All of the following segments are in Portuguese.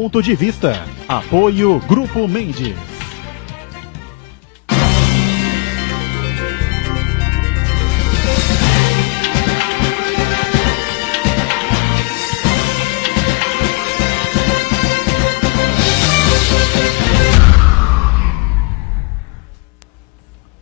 Ponto de Vista. Apoio Grupo Mendes.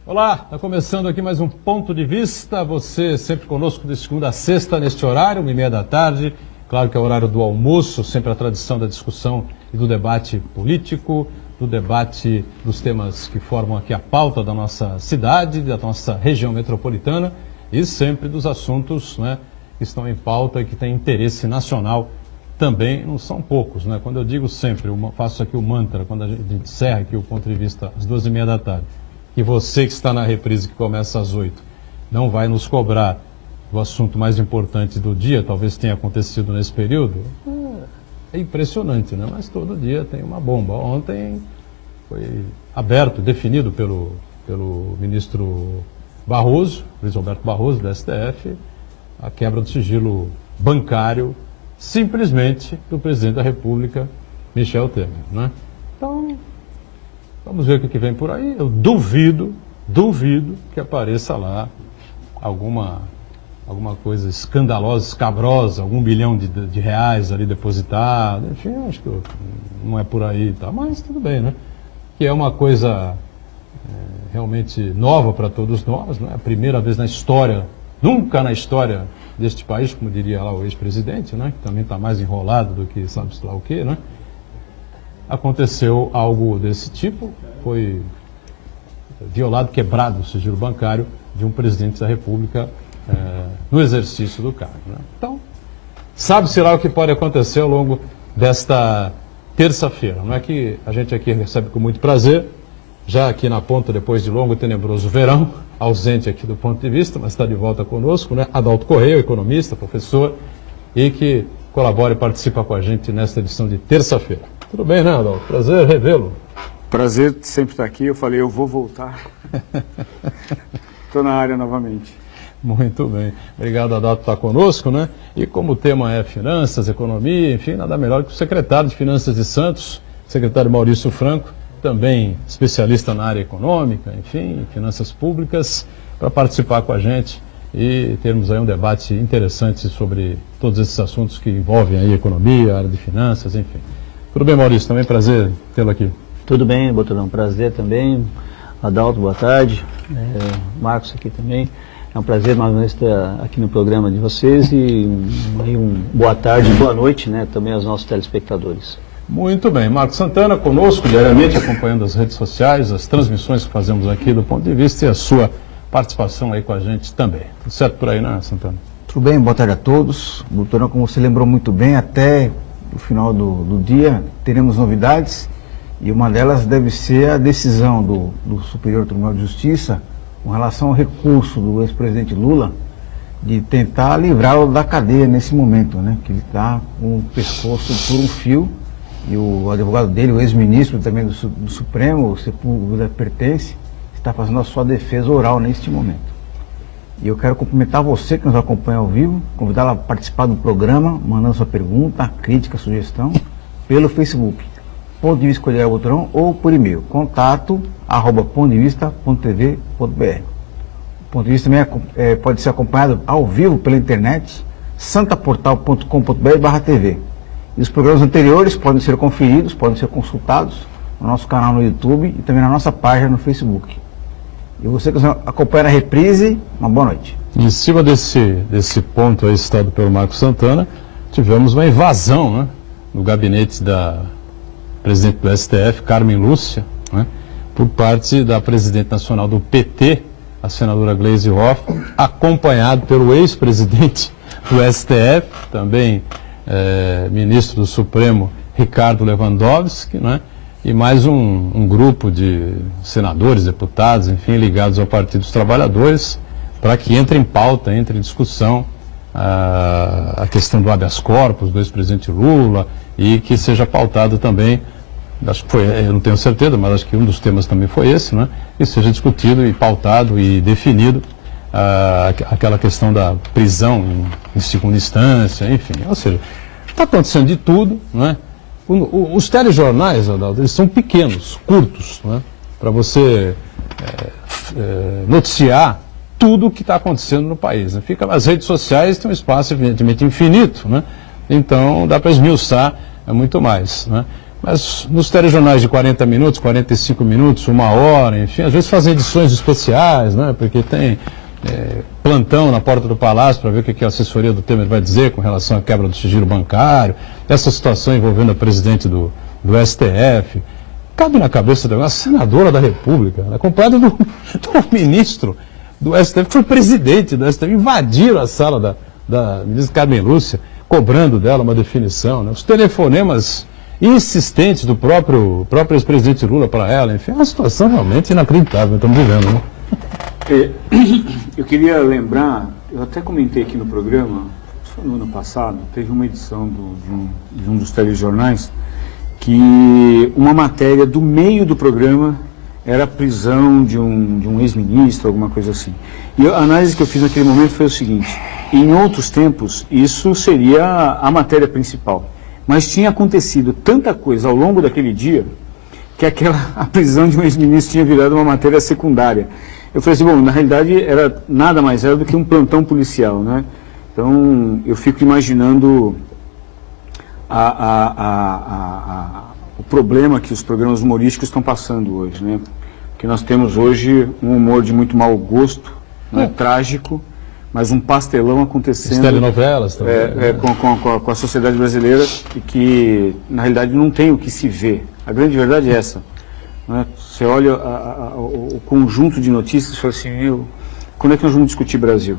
Olá, está começando aqui mais um Ponto de Vista, você sempre conosco de segunda a sexta neste horário, 1h30 da tarde, claro que é o horário do almoço, sempre a tradição da discussão e do debate político, do debate dos temas que formam aqui a pauta da nossa cidade, da nossa região metropolitana e sempre dos assuntos, né, que estão em pauta e que têm interesse nacional também, não são poucos, né? Quando eu digo sempre, eu faço aqui o mantra, quando a gente encerra aqui o Ponto de Vista às 2h30 da tarde, e você que está na reprise que começa às 8 não vai nos cobrar o assunto mais importante do dia, talvez tenha acontecido nesse período, é impressionante, né? Mas todo dia tem uma bomba. Ontem foi aberto, definido pelo ministro Barroso, Luiz Roberto Barroso, da STF, a quebra do sigilo bancário, simplesmente do presidente da República, Michel Temer, né? Então, vamos ver o que vem por aí. Eu duvido que apareça lá alguma coisa escandalosa, escabrosa, algum bilhão de reais ali depositado. Enfim, acho que não é por aí, tá? Mas tudo bem, né? Que é uma coisa realmente nova para todos nós, não é a primeira vez na história, nunca na história deste país, como diria lá o ex-presidente, né? Que também está mais enrolado do que sabe-se lá o quê, né? Aconteceu algo desse tipo, foi violado, quebrado o sigilo bancário de um presidente da República no exercício do cargo, né? Então, sabe-se lá o que pode acontecer ao longo desta terça-feira. Não é que a gente aqui recebe com muito prazer, já aqui na ponta, depois de longo e tenebroso verão, ausente aqui do Ponto de Vista, mas está de volta conosco, né? Adalto Correia, economista, professor, e que colabora e participa com a gente nesta edição de terça-feira. Tudo bem, né, Adalto? Prazer revê-lo. Prazer sempre estar aqui. Eu falei, eu vou voltar. Estou na área novamente. Muito bem. Obrigado, Adalto, por estar conosco, né? E como o tema é finanças, economia, enfim, nada melhor que o secretário de Finanças de Santos, secretário Maurício Franco, também especialista na área econômica, enfim, finanças públicas, para participar com a gente e termos aí um debate interessante sobre todos esses assuntos que envolvem aí economia, área de finanças, enfim. Tudo bem, Maurício? Também prazer tê-lo aqui. Tudo bem, Botolão. Prazer também. Adalto, boa tarde. Marcos aqui também. É um prazer mais uma vez estar aqui no programa de vocês e boa tarde, boa noite, né, também aos nossos telespectadores. Muito bem. Marcos Santana conosco diariamente, acompanhando as redes sociais, as transmissões que fazemos aqui do Ponto de Vista e a sua participação aí com a gente também. Tudo certo por aí, né, Santana? Tudo bem, boa tarde a todos. Doutora, como você lembrou muito bem, até no final do dia teremos novidades e uma delas deve ser a decisão do Superior Tribunal de Justiça com relação ao recurso do ex-presidente Lula de tentar livrá-lo da cadeia nesse momento, né? Que ele está com o pescoço por um fio e o advogado dele, o ex-ministro também do Supremo, o Sepúlveda Pertence, está fazendo a sua defesa oral neste momento. E eu quero cumprimentar você que nos acompanha ao vivo, convidá-la a participar do programa, mandando sua pergunta, crítica, sugestão, pelo Facebook, Ponto de Vista com Eliel Boturão, ou por e-mail, contato@pontodevista.tv.br. O Ponto de Vista também pode ser acompanhado ao vivo pela internet, santaportal.com.br/tv. E os programas anteriores podem ser conferidos, podem ser consultados no nosso canal no YouTube e também na nossa página no Facebook. E você que nos acompanha na reprise, uma boa noite. Em cima desse ponto aí citado pelo Marcos Santana, tivemos uma invasão, né, no gabinete da presidente do STF, Carmen Lúcia, né, por parte da presidente nacional do PT, a senadora Gleisi Hoffmann, acompanhado pelo ex-presidente do STF, também ministro do Supremo, Ricardo Lewandowski, né, e mais um grupo de senadores, deputados, enfim, ligados ao Partido dos Trabalhadores, para que entre em pauta, entre em discussão a questão do habeas corpus do ex-presidente Lula e que seja pautado também, acho que foi, eu não tenho certeza, mas acho que um dos temas também foi esse, né? E seja discutido e pautado e definido aquela questão da prisão em segunda instância, enfim, ou seja, está acontecendo de tudo, não é? Os telejornais, Adalto, eles são pequenos, curtos, né? Para você noticiar tudo o que está acontecendo no país. Né? As redes sociais têm um espaço, evidentemente, infinito, né? Então dá para esmiuçar muito mais. Né? Mas nos telejornais de 40 minutos, 45 minutos, 1 hora, enfim, às vezes fazem edições especiais, né? Porque tem plantão na porta do Palácio para ver o que a assessoria do Temer vai dizer com relação à quebra do sigilo bancário, essa situação envolvendo a presidente do STF. Cabe na cabeça de uma senadora da República, né? Acompanhada do ministro do STF, que foi presidente do STF, invadiram a sala da ministra Carmen Lúcia, cobrando dela uma definição, né? Os telefonemas insistentes do próprio ex-presidente Lula para ela, enfim, é uma situação realmente inacreditável, estamos vivendo, né? Eu queria lembrar, eu até comentei aqui no programa, foi no ano passado, teve uma edição de um dos telejornais, que uma matéria do meio do programa era a prisão de um ex-ministro, alguma coisa assim. E a análise que eu fiz naquele momento foi o seguinte: em outros tempos, isso seria a matéria principal. Mas tinha acontecido tanta coisa ao longo daquele dia que a prisão de um ex-ministro tinha virado uma matéria secundária. Eu falei assim, bom, na realidade nada mais era do que um plantão policial, né? Então, eu fico imaginando o problema que os programas humorísticos estão passando hoje, né? Porque nós temos hoje um humor de muito mau gosto, né? Trágico, mas um pastelão acontecendo. As telenovelas também. Com a sociedade brasileira e que, na realidade, não tem o que se ver. A grande verdade é essa. Né? Você olha o conjunto de notícias e fala assim, quando é que nós vamos discutir Brasil?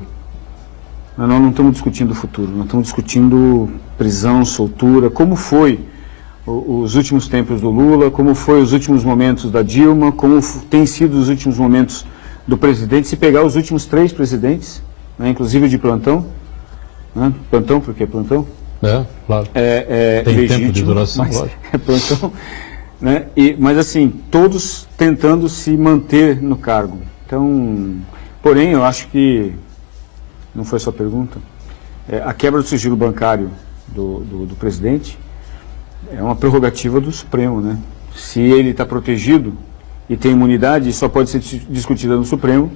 Nós não estamos discutindo o futuro, nós estamos discutindo prisão, soltura, como foi os últimos tempos do Lula, como foi os últimos momentos da Dilma, como tem sido os últimos momentos do presidente. Se pegar os últimos 3 presidentes, né, inclusive de plantão, né? Plantão, porque é plantão? Claro. Tem legítimo, tempo de duração, mas lógico. É plantão. Né? Mas assim, todos tentando se manter no cargo. Então, porém, eu acho que, não foi só pergunta, a quebra do sigilo bancário do presidente é uma prerrogativa do Supremo, né? Se ele está protegido e tem imunidade, só pode ser discutida no Supremo.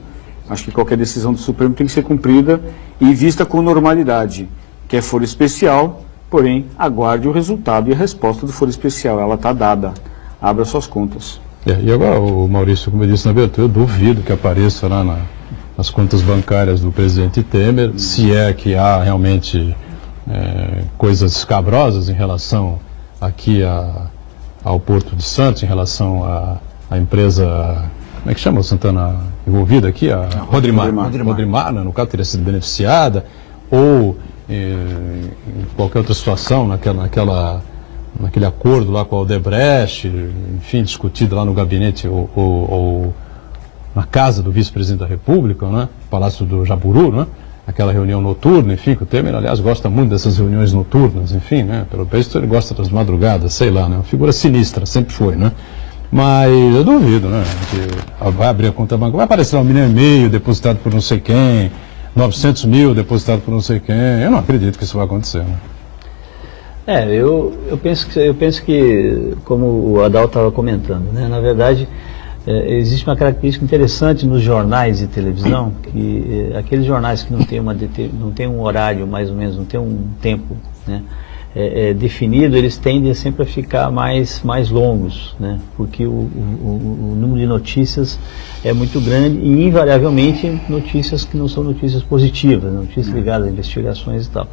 Acho que qualquer decisão do Supremo tem que ser cumprida e vista com normalidade. Que é foro especial, porém, aguarde o resultado e a resposta do foro especial. Ela está dada. Abra suas contas. E agora, o Maurício, como eu disse na abertura, eu duvido que apareça lá nas contas bancárias do presidente Temer, se é que há realmente coisas escabrosas em relação aqui ao Porto de Santos, em relação à empresa, como é que chama, Santana, envolvida aqui? A Rodrimar, né, no caso, teria sido beneficiada, ou em qualquer outra situação, naquele acordo lá com a Odebrecht, enfim, discutido lá no gabinete ou na casa do vice-presidente da República, né, Palácio do Jaburu, né, aquela reunião noturna, enfim, que o Temer, aliás, gosta muito dessas reuniões noturnas, enfim, né, pelo visto ele gosta das madrugadas, sei lá, né, uma figura sinistra, sempre foi, né. Mas eu duvido, né, que vai abrir a conta bancária, vai aparecer lá 1,5 milhão depositado por não sei quem, 900 mil depositado por não sei quem, eu não acredito que isso vai acontecer, né. Eu penso que, como o Adalto estava comentando, né, na verdade, existe uma característica interessante nos jornais de televisão, que aqueles jornais que não têm um horário, mais ou menos, não tem um tempo, né, definido, eles tendem sempre a ficar mais longos, né, porque o número de notícias é muito grande e, invariavelmente, notícias que não são notícias positivas, notícias ligadas a investigações e tal.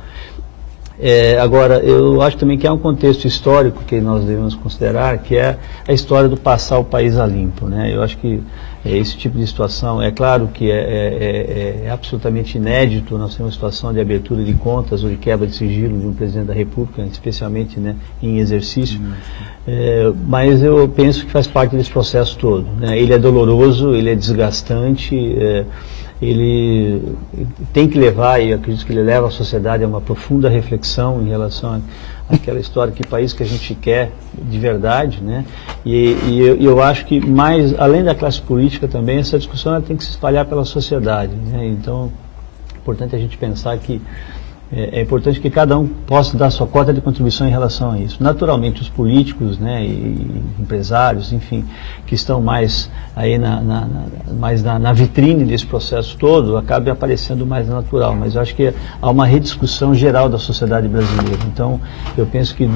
Agora, eu acho também que há um contexto histórico que nós devemos considerar, que é a história do passar o país a limpo, né? Eu acho que esse tipo de situação, é claro que é absolutamente inédito, nós temos uma situação de abertura de contas ou de quebra de sigilo de um presidente da República, especialmente, né, em exercício, mas eu penso que faz parte desse processo todo, né? Ele é doloroso, ele é desgastante, ele tem que levar, e eu acredito que ele leva a sociedade a uma profunda reflexão em relação àquela história, que país que a gente quer de verdade, né? E eu acho que, mais além da classe política também, essa discussão ela tem que se espalhar pela sociedade, né? Então, é importante a gente pensar que é importante que cada um possa dar sua cota de contribuição em relação a isso. Naturalmente, os políticos, né, e empresários, enfim, que estão mais aí mais na vitrine desse processo todo, acaba aparecendo mais natural. Mas eu acho que há uma rediscussão geral da sociedade brasileira. Então, eu penso que,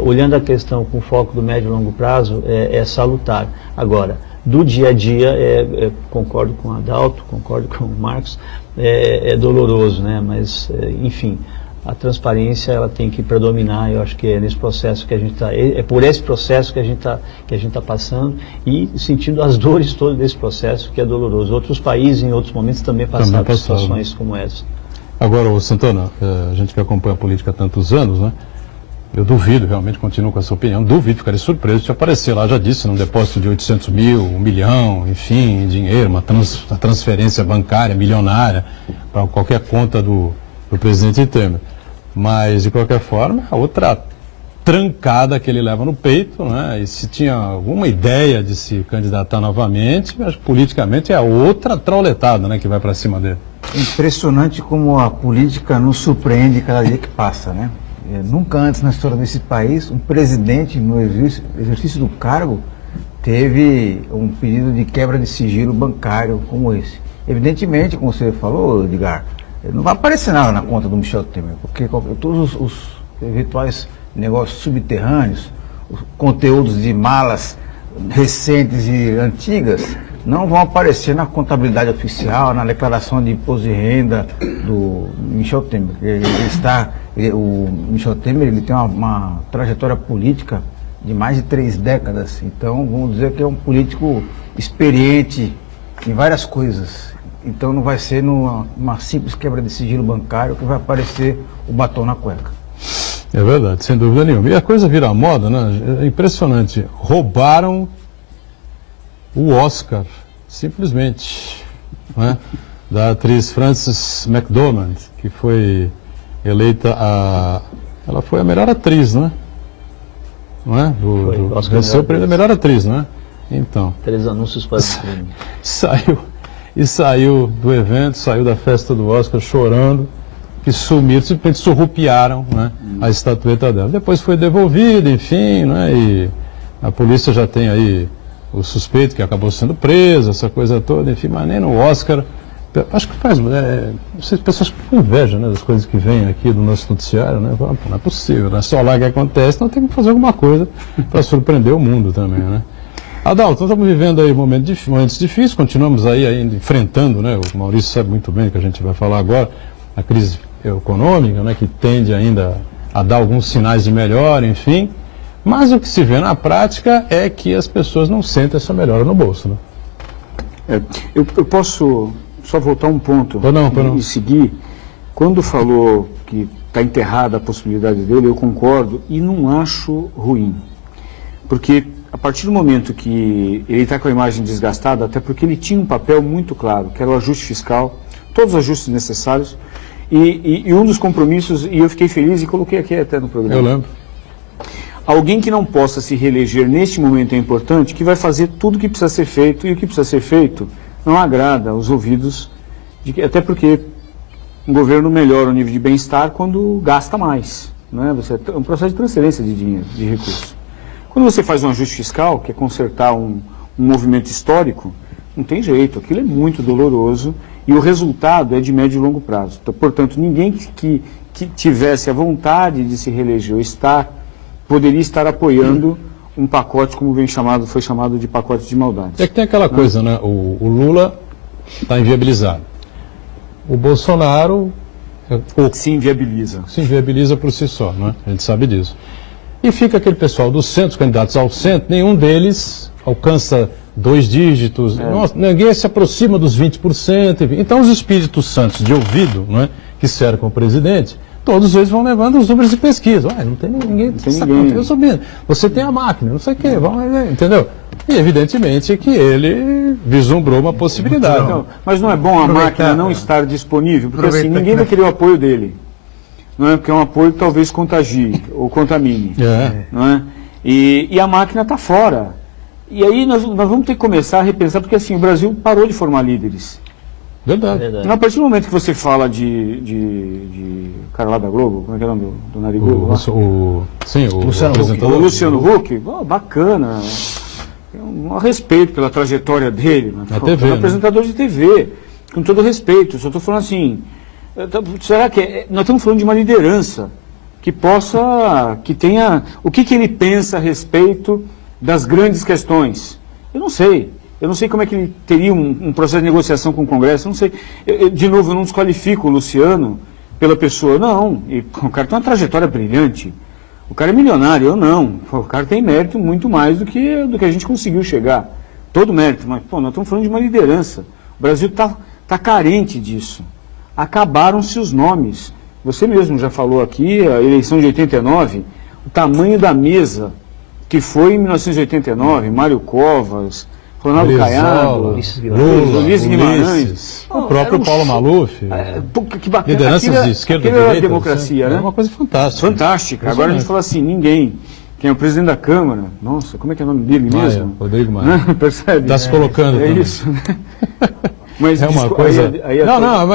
olhando a questão com foco do médio e longo prazo, é salutar. Agora, do dia a dia, concordo com o Adalto, concordo com o Marcos, é doloroso, né? Mas, enfim, a transparência ela tem que predominar. Eu acho que é nesse processo que a gente está, é por esse processo que a gente tá passando e sentindo as dores todas desse processo que é doloroso. Outros países, em outros momentos, também passaram por situações como essa. Agora, Santana, a gente que acompanha a política há tantos anos, né? Eu duvido, realmente, continuo com essa opinião, duvido, ficaria surpreso se aparecer lá, já disse, num depósito de 800 mil, 1 milhão, enfim, dinheiro, uma transferência bancária milionária para qualquer conta do presidente Temer. Mas, de qualquer forma, a outra trancada que ele leva no peito, né? E se tinha alguma ideia de se candidatar novamente, acho que politicamente é a outra trauletada, né, que vai para cima dele. Impressionante como a política nos surpreende cada dia que passa, né? Nunca antes na história desse país um presidente no exercício do cargo teve um pedido de quebra de sigilo bancário como esse. Evidentemente, como você falou, Edgar, não vai aparecer nada na conta do Michel Temer, porque todos os eventuais negócios subterrâneos, os conteúdos de malas recentes e antigas, não vão aparecer na contabilidade oficial, na declaração de imposto de renda do Michel Temer. O Michel Temer ele tem uma trajetória política de mais de 3 décadas, então vamos dizer que é um político experiente em várias coisas. Então não vai ser numa simples quebra de sigilo bancário que vai aparecer o batom na cueca. É verdade, sem dúvida nenhuma. E a coisa vira moda, né? É impressionante. Roubaram o Oscar, simplesmente, né? Da atriz Frances McDormand, que foi eleita ela foi a melhor atriz, né? Não é? Venceu o prêmio da melhor atriz, né? Então. 3 anúncios para o prêmio. Saiu do evento, saiu da festa do Oscar chorando, que sumiram, simplesmente surrupiaram, né, a estatueta dela. Depois foi devolvida, enfim, né? E a polícia já tem aí o suspeito que acabou sendo preso, essa coisa toda, enfim, mas nem no Oscar. Acho que faz. Pessoas com inveja, né, das coisas que vêm aqui do nosso noticiário, né? Falam, não é possível, não é só lá que acontece, então tem que fazer alguma coisa para surpreender o mundo também, né? Adalto, nós estamos vivendo aí momentos difíceis, continuamos aí ainda enfrentando, né? O Maurício sabe muito bem que a gente vai falar agora, a crise econômica, né, que tende ainda a dar alguns sinais de melhora, enfim. Mas o que se vê na prática é que as pessoas não sentem essa melhora no bolso, né? Eu posso só voltar um ponto não. E seguir. Quando falou que está enterrada a possibilidade dele, eu concordo e não acho ruim. Porque a partir do momento que ele está com a imagem desgastada, até porque ele tinha um papel muito claro, que era o ajuste fiscal, todos os ajustes necessários, e um dos compromissos, e eu fiquei feliz e coloquei aqui até no programa. Eu lembro. Alguém que não possa se reeleger neste momento é importante, que vai fazer tudo o que precisa ser feito, e o que precisa ser feito não agrada aos ouvidos, até porque um governo melhora o nível de bem-estar quando gasta mais. Né? É um processo de transferência de dinheiro, de recursos. Quando você faz um ajuste fiscal, que é consertar um movimento histórico, não tem jeito, aquilo é muito doloroso e o resultado é de médio e longo prazo. Então, portanto, ninguém que tivesse a vontade de se reeleger ou poderia estar apoiando um pacote como foi chamado de pacote de maldades. É que tem aquela coisa, né? O Lula está inviabilizado. O Bolsonaro se inviabiliza. Se inviabiliza por si só, né? A gente sabe disso. E fica aquele pessoal dos centros, candidatos ao centro, nenhum deles alcança 2 dígitos, ninguém se aproxima dos 20%. Enfim. Então os espíritos santos de ouvido, né, que cercam o presidente, todos eles vão levando os números de pesquisa. Não tem ninguém, subindo. Você tem a máquina, não sei o quê, entendeu? E evidentemente que ele vislumbrou uma possibilidade. Não, mas não é bom a máquina não estar disponível, porque assim, ninguém vai querer o apoio dele. Não é? Porque é um apoio que talvez contagie ou contamine. Não é? E a máquina está fora. E aí nós vamos ter que começar a repensar, porque assim, o Brasil parou de formar líderes. Verdade. Verdade. A partir do momento que você fala de cara lá da Globo, como é que é o nome do Narigudo? lá? Sim, o Luciano Huck. apresentador. O Luciano Huck, bacana, um respeito pela trajetória dele, Na TV, um né? apresentador de TV, com todo respeito, só estou falando assim, será que nós estamos falando de uma liderança que possa, que tenha, o que ele pensa a respeito das grandes questões? Eu não sei como é que ele teria um processo de negociação com o Congresso, eu não sei, de novo, eu não desqualifico o Luciano pela pessoa, não, o cara tem uma trajetória brilhante. O cara é milionário, eu não. O cara tem mérito muito mais do que a gente conseguiu chegar. Todo mérito, mas nós estamos falando de uma liderança. O Brasil está carente disso. Acabaram-se os nomes. Você mesmo já falou aqui, a eleição de 89, o tamanho da mesa que foi em 1989, Mário Covas, Ronaldo Caiado, Ulisses Guimarães. o próprio Paulo Maluf. Que bacana. Lideranças de esquerda e aquilo era direita. democracia, né? É uma coisa fantástica. Fantástica. Agora a gente fala assim, ninguém. Quem é o presidente da Câmara? Nossa, como é que é o nome dele Maia, mesmo? Rodrigo Maia. Né? Percebe? Está se colocando É também. isso. Né? Mas É uma coisa. não,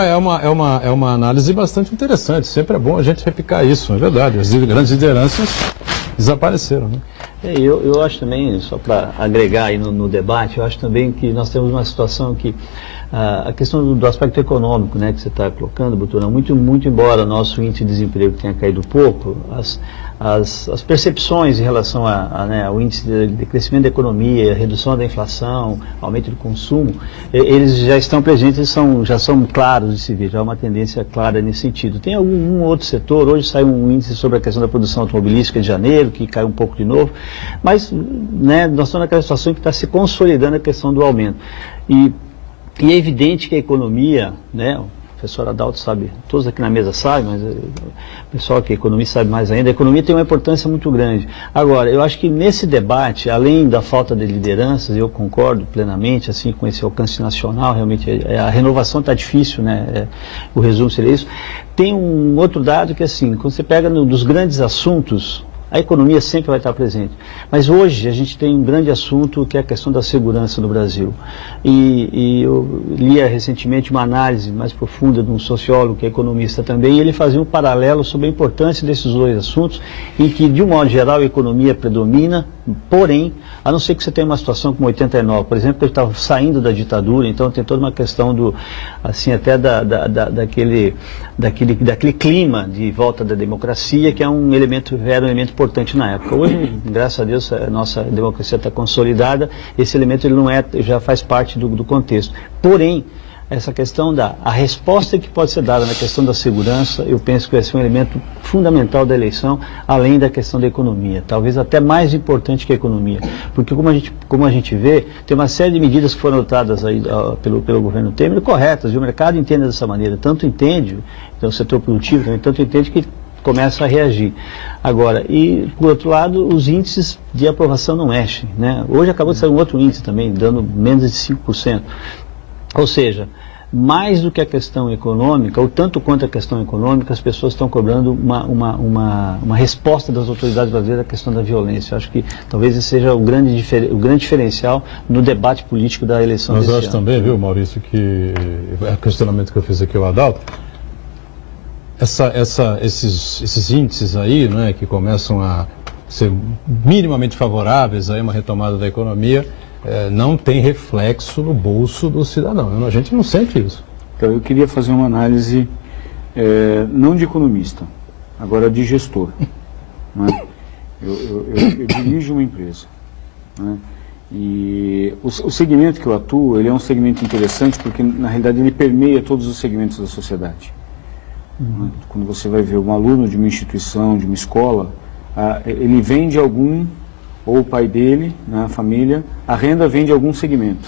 É uma análise bastante interessante. Sempre é bom a gente repicar isso, é verdade. As grandes lideranças desapareceram, né? Eu acho também, só para agregar aí no debate, eu acho também que nós temos uma situação que a questão do aspecto econômico, né, que você está colocando, Buturão, muito embora nosso índice de desemprego tenha caído pouco, as percepções em relação ao índice de crescimento da economia, redução da inflação, aumento do consumo, eles já estão presentes, já são claros de se ver, já há uma tendência clara nesse sentido. Tem algum outro setor, hoje saiu um índice sobre a questão da produção automobilística de janeiro, que caiu um pouco de novo, mas né, nós estamos naquela situação que está se consolidando a questão do aumento. E é evidente que a economia, né, o professor Adalto sabe, todos aqui na mesa sabem, mas o pessoal que é economista sabe mais ainda, a economia tem uma importância muito grande. Agora, eu acho que nesse debate, além da falta de lideranças, eu concordo plenamente, assim, com esse alcance nacional, realmente a renovação está difícil, né, o resumo seria isso. Tem um outro dado que, assim, quando você pega dos grandes assuntos, a economia sempre vai estar presente. Mas hoje a gente tem um grande assunto que é a questão da segurança no Brasil. E eu li recentemente uma análise mais profunda de um sociólogo que é economista também, e ele fazia um paralelo sobre a importância desses dois assuntos, em que, de um modo geral, a economia predomina, porém, a não ser que você tenha uma situação como 89, por exemplo, que ele estava saindo da ditadura, então tem toda uma questão do, assim, até daquele clima de volta da democracia, que era um elemento importante na época. Hoje, graças a Deus, a nossa democracia está consolidada, esse elemento ele não já faz parte do contexto. Porém, essa questão a resposta que pode ser dada na questão da segurança, eu penso que vai ser um elemento fundamental da eleição, além da questão da economia, talvez até mais importante que a economia, porque como a gente vê, tem uma série de medidas que foram adotadas aí, pelo governo Temer, corretas, e o mercado entende dessa maneira, tanto entende, então o setor produtivo também, tanto entende que começa a reagir. Agora, e por outro lado, os índices de aprovação não mexem, né? Hoje acabou de sair um outro índice também, dando menos de 5%. Ou seja, mais do que a questão econômica, ou tanto quanto a questão econômica, as pessoas estão cobrando uma resposta das autoridades brasileiras à questão da violência. Eu acho que talvez esse seja o grande diferencial no debate político da eleição Mas desse eu acho ano. também, viu, Maurício, que é o questionamento que eu fiz aqui ao Adalto, esses índices aí, né, que começam a ser minimamente favoráveis a uma retomada da economia, não tem reflexo no bolso do cidadão. A gente não sente isso. Então, eu queria fazer uma análise, não de economista, agora de gestor. Né? Eu dirijo uma empresa. Né? E o segmento que eu atuo, ele é um segmento interessante porque, na realidade, ele permeia todos os segmentos da sociedade. Né? Quando você vai ver um aluno de uma instituição, de uma escola, ele vem de algum, ou o pai dele, né, a família, a renda vem de algum segmento.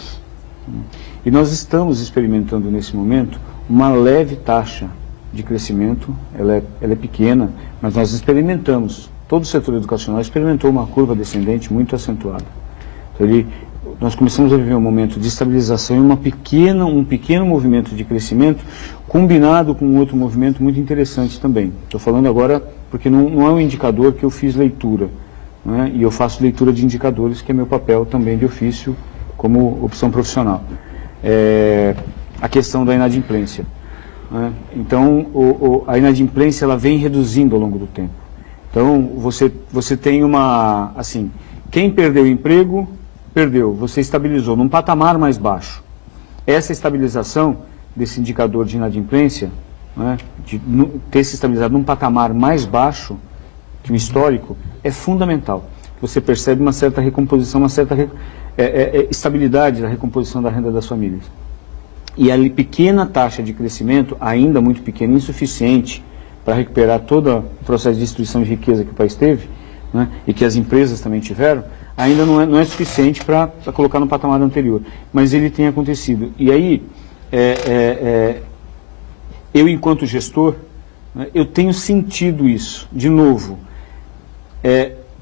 E nós estamos experimentando nesse momento uma leve taxa de crescimento, ela é pequena, mas nós experimentamos, todo o setor educacional experimentou uma curva descendente muito acentuada. Então, nós começamos a viver um momento de estabilização e um pequeno movimento de crescimento, combinado com um outro movimento muito interessante também. Estou falando agora porque não é um indicador que eu fiz leitura, né? E eu faço leitura de indicadores, que é meu papel também de ofício como opção profissional. a questão da inadimplência, né? Então, a inadimplência ela vem reduzindo ao longo do tempo. Então, você tem uma, assim, quem perdeu o emprego, perdeu, você estabilizou num patamar mais baixo. Essa estabilização desse indicador de inadimplência, né, de ter se estabilizado num patamar mais baixo que o histórico, é fundamental. Você percebe uma certa recomposição, uma certa estabilidade da recomposição da renda das famílias. E a pequena taxa de crescimento, ainda muito pequena, insuficiente para recuperar todo o processo de destruição de riqueza que o país teve, né, e que as empresas também tiveram, ainda não é suficiente para colocar no patamar anterior. Mas ele tem acontecido. E aí, eu, enquanto gestor, né, eu tenho sentido isso, de novo,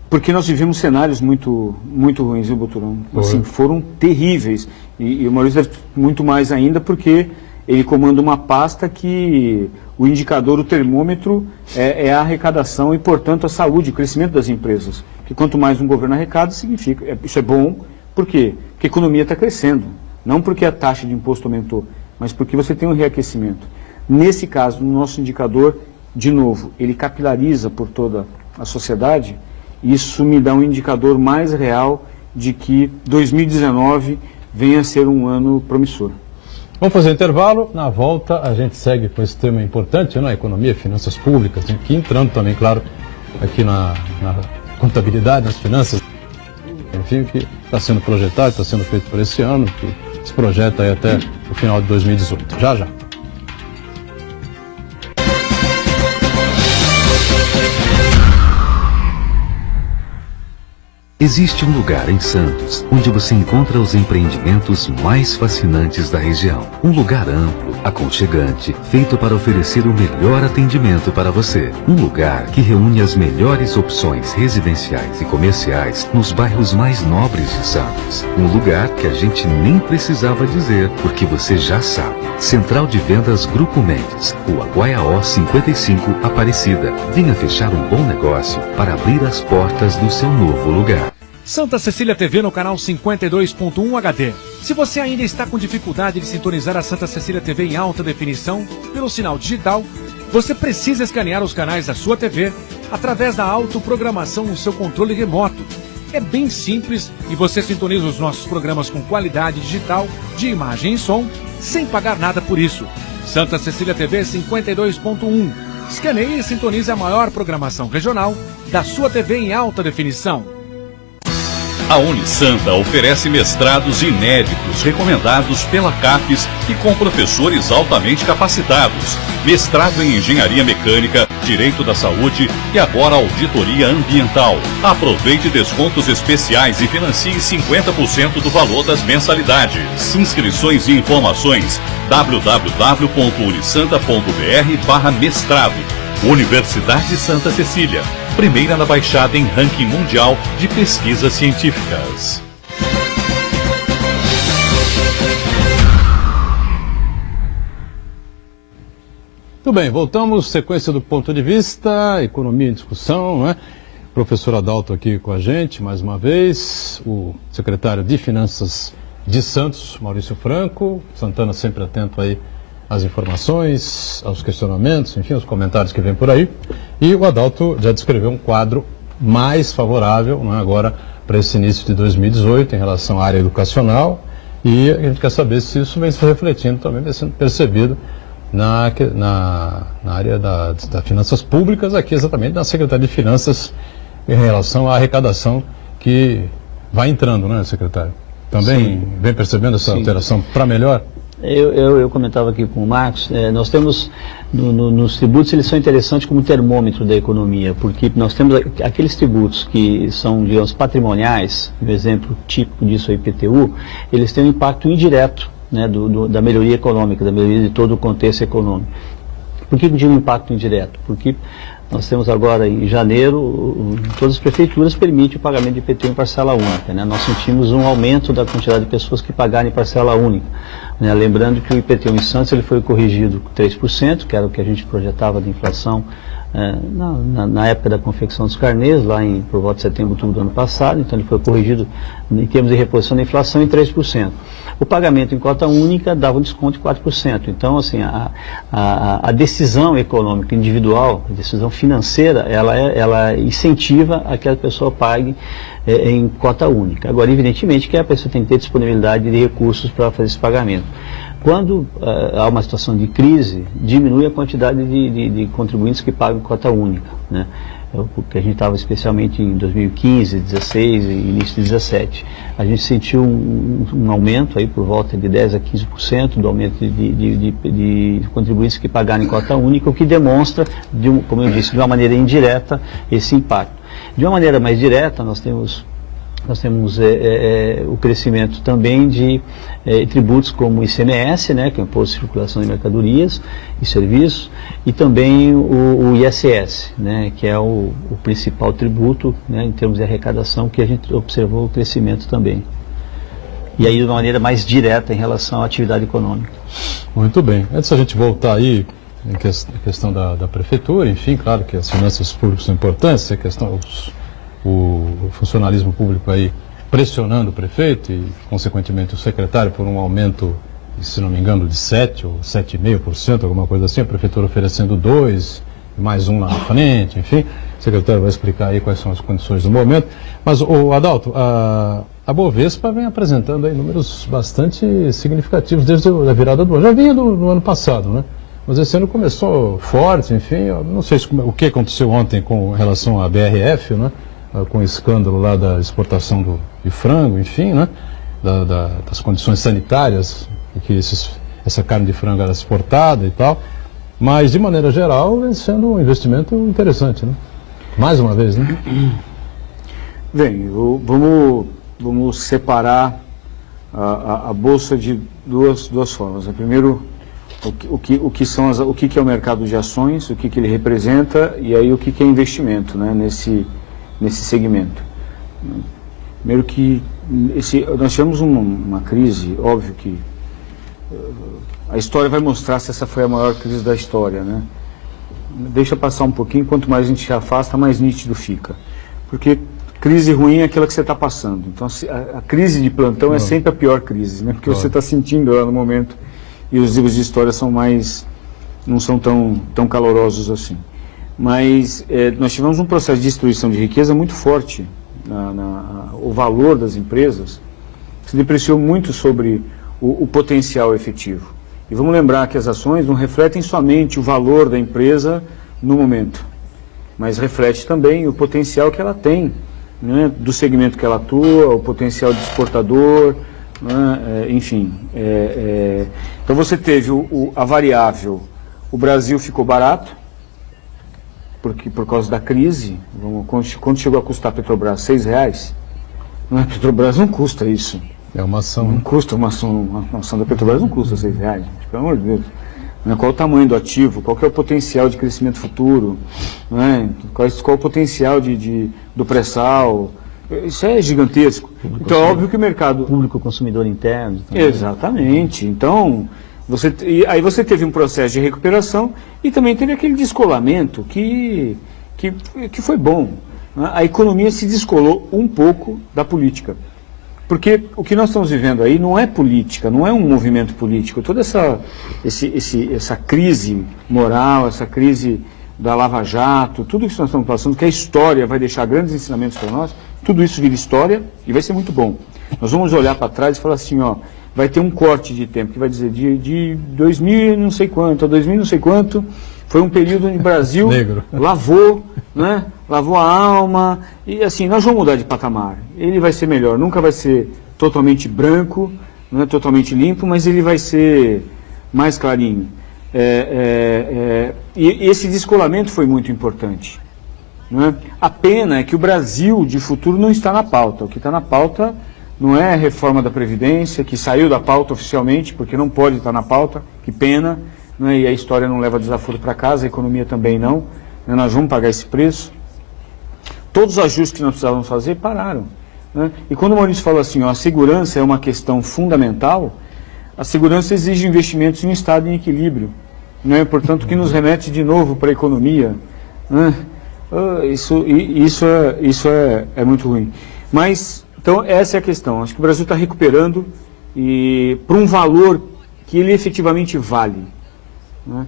porque nós vivemos cenários muito ruins, viu, Boturão? Assim, foram terríveis. E o Maurício deve muito mais ainda, porque ele comanda uma pasta que o indicador, o termômetro, é a arrecadação e, portanto, a saúde, o crescimento das empresas. Que quanto mais um governo arrecada, significa, isso é bom, por quê? Porque a economia está crescendo. Não porque a taxa de imposto aumentou, mas porque você tem um reaquecimento. Nesse caso, no nosso indicador, de novo, ele capilariza por toda a sociedade. Isso me dá um indicador mais real de que 2019 venha a ser um ano promissor. Vamos fazer um intervalo. Na volta, a gente segue com esse tema importante, né? Economia, finanças públicas, aqui entrando também, claro, aqui na contabilidade, nas finanças, enfim, o que está sendo projetado, está sendo feito por esse ano, que se projeta aí até o final de 2018. Já. Existe um lugar em Santos onde você encontra os empreendimentos mais fascinantes da região. Um lugar amplo, aconchegante, feito para oferecer o melhor atendimento para você. Um lugar que reúne as melhores opções residenciais e comerciais nos bairros mais nobres de Santos. Um lugar que a gente nem precisava dizer, porque você já sabe. Central de Vendas Grupo Mendes, Rua Guaiaó 55, Aparecida. Venha fechar um bom negócio para abrir as portas do seu novo lugar. Santa Cecília TV no canal 52.1 HD. Se você ainda está com dificuldade de sintonizar a Santa Cecília TV em alta definição pelo sinal digital, você precisa escanear os canais da sua TV através da autoprogramação no seu controle remoto. É bem simples e você sintoniza os nossos programas com qualidade digital de imagem e som sem pagar nada por isso. Santa Cecília TV 52.1. Escaneie e sintonize a maior programação regional da sua TV em alta definição. A Unisanta oferece mestrados inéditos recomendados pela CAPES e com professores altamente capacitados. Mestrado em Engenharia Mecânica, Direito da Saúde e agora Auditoria Ambiental. Aproveite descontos especiais e financie 50% do valor das mensalidades. Inscrições e informações www.unisanta.br/mestrado. Universidade Santa Cecília. Primeira na Baixada em ranking mundial de pesquisas científicas. Muito bem, voltamos, sequência do ponto de vista, economia em discussão, né? Professor Adalto aqui com a gente, mais uma vez, o secretário de Finanças de Santos, Maurício Franco, Santana sempre atento aí às informações, aos questionamentos, enfim, os comentários que vêm por aí. E o Adalto já descreveu um quadro mais favorável, não é, agora para esse início de 2018 em relação à área educacional, e a gente quer saber se isso vem se refletindo também, vem sendo percebido na área das finanças públicas, aqui exatamente na Secretaria de Finanças, em relação à arrecadação que vai entrando, né, secretário? Também Sim. Vem percebendo essa Sim. alteração para melhor? Eu comentava aqui com o Marcos, nós temos, nos tributos, eles são interessantes como termômetro da economia, porque nós temos aqueles tributos que são, digamos, patrimoniais, um exemplo típico disso é o IPTU, eles têm um impacto indireto, né, da melhoria econômica, da melhoria de todo o contexto econômico. Por que eu digo impacto indireto? Porque nós temos agora, em janeiro, todas as prefeituras permitem o pagamento de IPTU em parcela única, né? Nós sentimos um aumento da quantidade de pessoas que pagaram em parcela única, né? Lembrando que o IPTU em Santos ele foi corrigido 3%, que era o que a gente projetava de inflação na época da confecção dos carnês, lá por volta de setembro, outubro do ano passado. Então ele foi corrigido em termos de reposição da inflação em 3%. O pagamento em cota única dava um desconto de 4%. Então, assim, a decisão econômica individual, a decisão financeira, ela incentiva a que a pessoa pague em cota única. Agora, evidentemente que a pessoa tem que ter disponibilidade de recursos para fazer esse pagamento. Quando há uma situação de crise, diminui a quantidade de contribuintes que pagam cota única, né? Porque a gente estava especialmente em 2015, 2016 e início de 2017. A gente sentiu um aumento aí por volta de 10% a 15% do aumento de contribuintes que pagaram em cota única, o que demonstra, como eu disse, de uma maneira indireta esse impacto. De uma maneira mais direta, nós temos o crescimento também de tributos como o ICMS, né, que é o Imposto de Circulação de Mercadorias e Serviços, e também o ISS, né, que é o principal tributo, né, em termos de arrecadação, que a gente observou o crescimento também. E aí de uma maneira mais direta em relação à atividade econômica. Muito bem. Antes da gente voltar aí em questão da prefeitura, enfim, claro que as finanças públicas são importantes, a questão o funcionalismo público aí pressionando o prefeito e, consequentemente, o secretário por um aumento, se não me engano, de 7% ou 7,5%, alguma coisa assim, a prefeitura oferecendo 2%, mais um lá na frente, enfim. O secretário vai explicar aí quais são as condições do momento. Mas, Adalto, a Bovespa vem apresentando aí números bastante significativos desde a virada do ano. Já vinha no ano passado, né? Mas esse ano começou forte, enfim. Eu não sei o que aconteceu ontem com relação à BRF, né? Com o escândalo lá da exportação de frango, enfim, né? Das condições sanitárias que essa carne de frango era exportada e tal. Mas, de maneira geral, vem sendo um investimento interessante, né? Mais uma vez, né? Bem, vamos separar a Bolsa de duas formas. Primeiro, o que é o mercado de ações, o que ele representa, e aí o que é investimento, né, nesse segmento. Primeiro que nós tivemos uma crise, óbvio que a história vai mostrar se essa foi a maior crise da história, né? Deixa passar um pouquinho, quanto mais a gente se afasta, mais nítido fica. Porque crise ruim é aquela que você está passando. Então a crise de plantão é sempre a pior crise, né? Porque você está sentindo ela no momento e os livros de história não são tão calorosos assim. Mas nós tivemos um processo de destruição de riqueza muito forte. O valor das empresas se depreciou muito sobre o potencial efetivo. E vamos lembrar que as ações não refletem somente o valor da empresa no momento, mas reflete também o potencial que ela tem, né, do segmento que ela atua, o potencial de exportador, né, enfim. Então você teve a variável, o Brasil ficou barato, porque por causa da crise. Quando chegou a custar a Petrobras R$6, a Petrobras não custa isso. É uma ação. Não custa uma ação da Petrobras, não custa R$6, pelo amor de Deus. Qual o tamanho do ativo, qual que é o potencial de crescimento futuro, né? Qual o potencial do pré-sal, isso é gigantesco. Então é óbvio que o mercado... Público consumidor interno. Também. Exatamente. Então, aí você teve um processo de recuperação e também teve aquele descolamento que foi bom. Né? A economia se descolou um pouco da política. Porque o que nós estamos vivendo aí não é política, não é um movimento político. Toda essa crise moral, essa crise da Lava Jato, tudo isso que nós estamos passando, que a história vai deixar grandes ensinamentos para nós, tudo isso vira história e vai ser muito bom. Nós vamos olhar para trás e falar assim, ó, vai ter um corte de tempo que vai dizer de 2000 não sei quanto a 2000 não sei quanto, foi um período onde o Brasil lavou, né? Lavou a alma, e assim, nós vamos mudar de patamar. Ele vai ser melhor, nunca vai ser totalmente branco, não é totalmente limpo, mas ele vai ser mais clarinho. E esse descolamento foi muito importante. Não é? A pena é que o Brasil de futuro não está na pauta. O que está na pauta não é a reforma da Previdência, que saiu da pauta oficialmente, porque não pode estar na pauta, que pena, não é? E a história não leva desaforo para casa, a economia também não. Nós vamos pagar esse preço. Todos os ajustes que nós precisávamos fazer pararam. Né? E quando o Maurício falou assim, ó, a segurança é uma questão fundamental, a segurança exige investimentos em um estado em equilíbrio. Né? Portanto, que nos remete de novo para a economia, né? Isso é muito ruim. Mas, então, essa é a questão. Acho que o Brasil está recuperando e por um valor que ele efetivamente vale, né?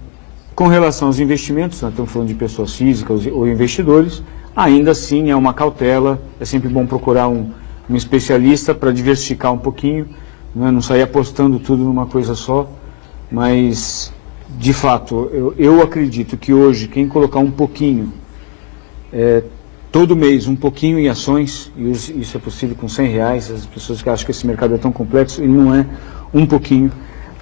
Com relação aos investimentos, nós estamos falando de pessoas físicas ou investidores, ainda assim é uma cautela, é sempre bom procurar um especialista para diversificar um pouquinho, né? Não sair apostando tudo numa coisa só, mas, de fato, eu acredito que hoje quem colocar um pouquinho, todo mês um pouquinho em ações, e isso é possível com R$100, as pessoas que acham que esse mercado é tão complexo, ele não é um pouquinho.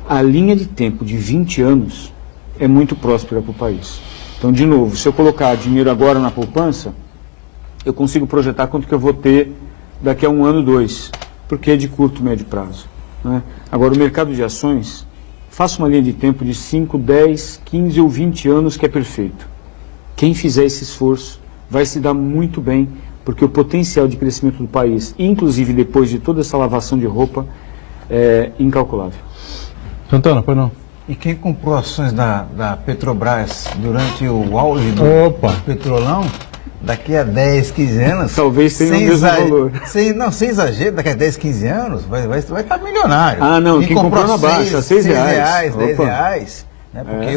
A linha de tempo de 20 anos é muito próspera para o país. Então, de novo, se eu colocar dinheiro agora na poupança, eu consigo projetar quanto que eu vou ter daqui a 1 ano, 2, porque é de curto, médio prazo, né? Agora, o mercado de ações, faça uma linha de tempo de 5, 10, 15 ou 20 anos que é perfeito. Quem fizer esse esforço vai se dar muito bem, porque o potencial de crescimento do país, inclusive depois de toda essa lavação de roupa, é incalculável. Santana, pois não? E quem comprou ações da Petrobras durante o auge do petrolão, daqui a 10, 15 anos... Talvez tenha o mesmo valor. Sem exagero, daqui a 10, 15 anos, vai estar milionário. Ah, não, quem comprou na baixa, R$6. R$10, Opa. R$10, né? Porque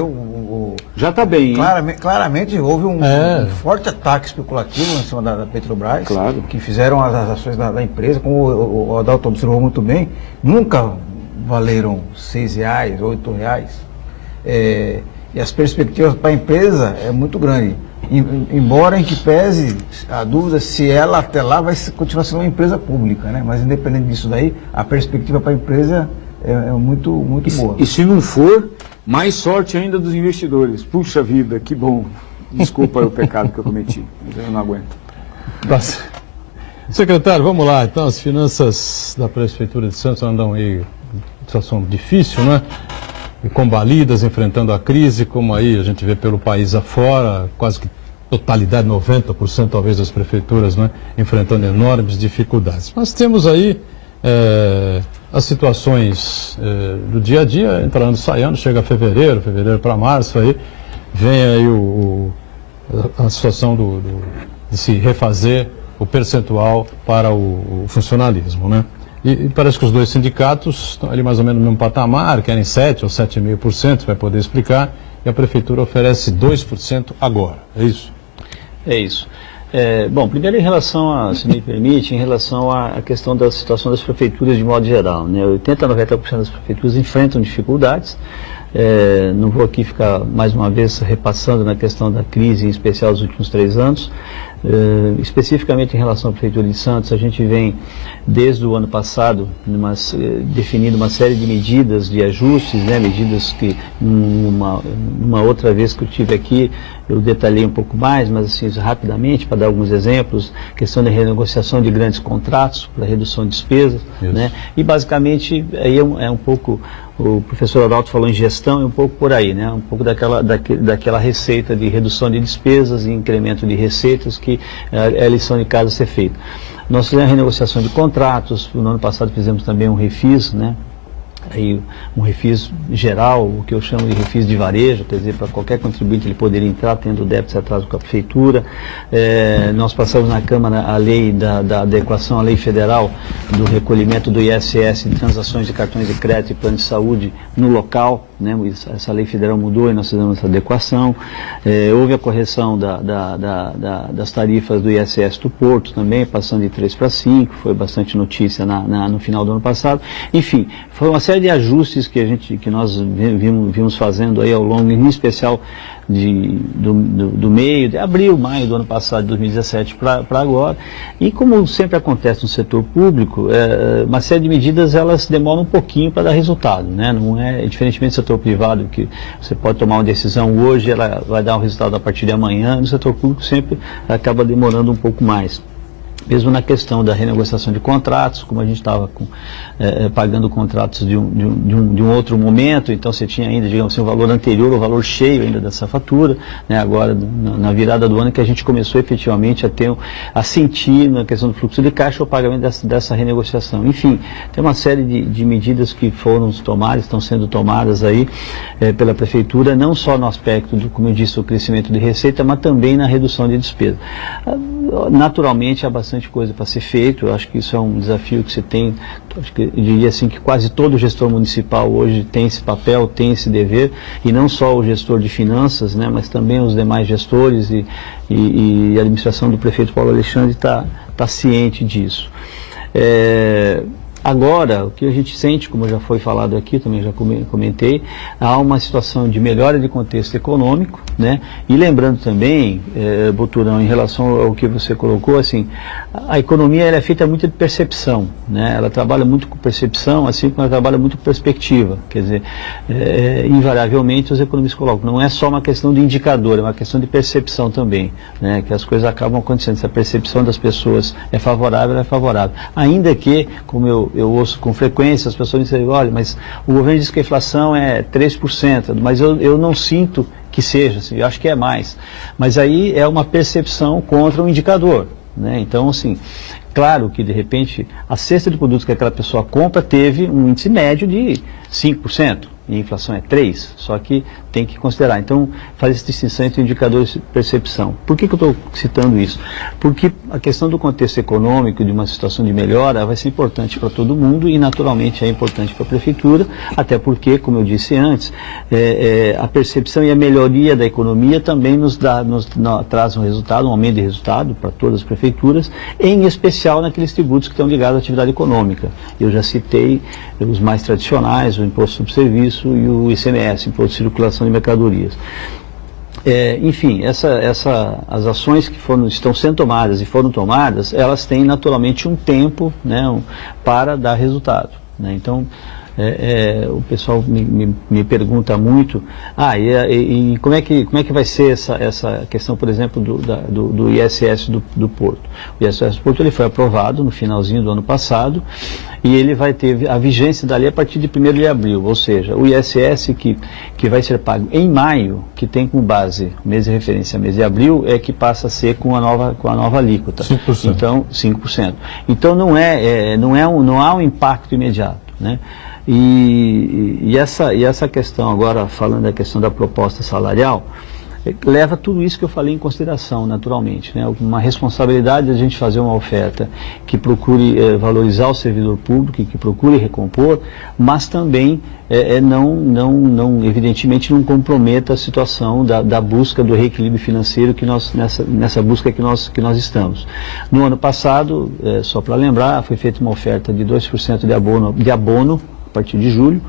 já está bem, hein? Claramente houve um forte ataque especulativo em cima da Petrobras, claro, que fizeram as ações da empresa, como o Adalto observou muito bem, nunca valeram R$6, R$8, e as perspectivas para a empresa é muito grande, embora em que pese a dúvida se ela até lá vai continuar sendo uma empresa pública, né? Mas independente disso daí, a perspectiva para a empresa é muito boa. E se não for, mais sorte ainda dos investidores. Puxa vida, que bom. Desculpa o pecado que eu cometi, mas eu não aguento. Secretário, vamos lá. Então, as finanças da Prefeitura de Santos andam aí situação difícil, né? E combalidas, enfrentando a crise, como aí a gente vê pelo país afora, quase que totalidade, 90% talvez das prefeituras, né? Enfrentando enormes dificuldades. Mas temos aí as situações do dia a dia, entrando e saindo, chega fevereiro para março, aí vem aí a situação de se refazer o percentual para o funcionalismo, né? E parece que os dois sindicatos estão ali mais ou menos no mesmo patamar, querem 7% ou 7,5%, vai poder explicar, e a Prefeitura oferece 2% agora, é isso? É isso. Bom, primeiro em relação se me permite, em relação à questão da situação das prefeituras de modo geral, né? 80% a 90% das prefeituras enfrentam dificuldades. Não vou aqui ficar mais uma vez repassando na questão da crise, em especial dos últimos 3 anos. Especificamente em relação à Prefeitura de Santos, a gente vem desde o ano passado definindo uma série de medidas de ajustes, né, medidas que uma outra vez que eu tive aqui eu detalhei um pouco mais, mas assim rapidamente para dar alguns exemplos, questão de renegociação de grandes contratos para redução de despesas, né, e basicamente aí é um pouco, o professor Adalto falou em gestão, é um pouco por aí, né, um pouco daquela receita de redução de despesas e incremento de receitas que é a lição de casa a ser feita. Nós fizemos a renegociação de contratos, no ano passado fizemos também um refis, né? Aí, um refis geral, o que eu chamo de refis de varejo, quer dizer, para qualquer contribuinte ele poderia entrar tendo débito e atraso com a Prefeitura. Nós passamos na Câmara a lei da adequação à lei federal do recolhimento do ISS em transações de cartões de crédito e plano de saúde no local, né? Essa lei federal mudou e nós fizemos essa adequação. Houve a correção das tarifas do ISS do Porto também, passando de 3 para 5, foi bastante notícia no final do ano passado. Enfim, foi uma série de ajustes que nós vimos fazendo aí ao longo, em especial do meio de abril, maio do ano passado, de 2017 para agora. E como sempre acontece no setor público, uma série de medidas elas demoram um pouquinho para dar resultado, né? Não é diferentemente do setor privado, que você pode tomar uma decisão hoje, ela vai dar um resultado a partir de amanhã. No setor público sempre acaba demorando um pouco mais. mesmo na questão da renegociação de contratos, como a gente estava pagando contratos de um outro momento, então você tinha ainda, digamos assim, o valor anterior, o valor cheio ainda dessa fatura, né, agora na virada do ano que a gente começou efetivamente a sentir na questão do fluxo de caixa o pagamento dessa renegociação. Enfim, tem uma série de medidas que foram tomadas, estão sendo tomadas aí pela Prefeitura, não só no aspecto, como eu disse, do crescimento de receita, mas também na redução de despesa. Naturalmente, há bastante coisa para ser feito, eu acho que isso é um desafio que você tem, acho que eu diria assim que quase todo gestor municipal hoje tem esse papel, tem esse dever, e não só o gestor de finanças, né, mas também os demais gestores e a administração do prefeito Paulo Alexandre está ciente disso. Agora, o que a gente sente, como já foi falado aqui, também já comentei, há uma situação de melhora de contexto econômico, né? E lembrando também, Boturão, em relação ao que você colocou, assim, a economia ela é feita muito de percepção, né? Ela trabalha muito com percepção, assim como ela trabalha muito com perspectiva. Quer dizer, invariavelmente os economistas colocam, não é só uma questão de indicador, é uma questão de percepção também, né? Que as coisas acabam acontecendo. Se a percepção das pessoas é favorável, ela é favorável. Ainda que, como eu ouço com frequência, as pessoas dizem, olha, mas o governo diz que a inflação é 3%, mas eu não sinto que seja, assim, eu acho que é mais. Mas aí é uma percepção contra um indicador, né? Então, assim, claro que de repente a cesta de produtos que aquela pessoa compra teve um índice médio de 5%. E a inflação é 3%, só que tem que considerar. Então, faz essa distinção entre indicadores de percepção. Por que eu estou citando isso? Porque a questão do contexto econômico, de uma situação de melhora, vai ser importante para todo mundo e, naturalmente, é importante para a Prefeitura, até porque, como eu disse antes, a percepção e a melhoria da economia também traz um resultado, um aumento de resultado para todas as prefeituras, em especial naqueles tributos que estão ligados à atividade econômica. Eu já citei os mais tradicionais, o Imposto sobre Serviço e o ICMS, Imposto de Circulação de Mercadorias. Enfim, as ações que estão sendo tomadas e foram tomadas, elas têm naturalmente um tempo, né, para dar resultado, né? Então, o pessoal me pergunta muito, e como é que vai ser essa questão, por exemplo, do ISS do Porto? O ISS do Porto ele foi aprovado no finalzinho do ano passado, e ele vai ter a vigência dali a partir de 1º de abril, ou seja, o ISS que vai ser pago em maio, que tem como base mês de referência mês de abril, é que passa a ser com a nova alíquota. 5%. Então, 5%. Então não há um impacto imediato, né? E essa questão agora, falando da questão da proposta salarial, leva tudo isso que eu falei em consideração, naturalmente, né? Uma responsabilidade de a gente fazer uma oferta que procure valorizar o servidor público, que procure recompor, mas também evidentemente não comprometa a situação da busca do reequilíbrio financeiro que nessa busca que nós estamos. No ano passado, só para lembrar, foi feita uma oferta de 2% de abono a partir de julho,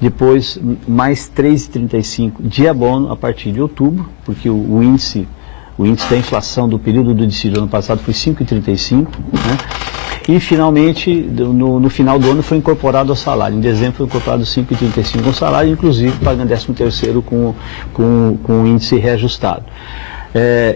depois mais 3,35% de abono a partir de outubro, porque o índice da inflação do período do dissídio do ano passado foi 5,35%, né? E finalmente, no final do ano foi incorporado ao salário. Em dezembro foi incorporado 5,35% ao salário, inclusive pagando 13º com o índice reajustado.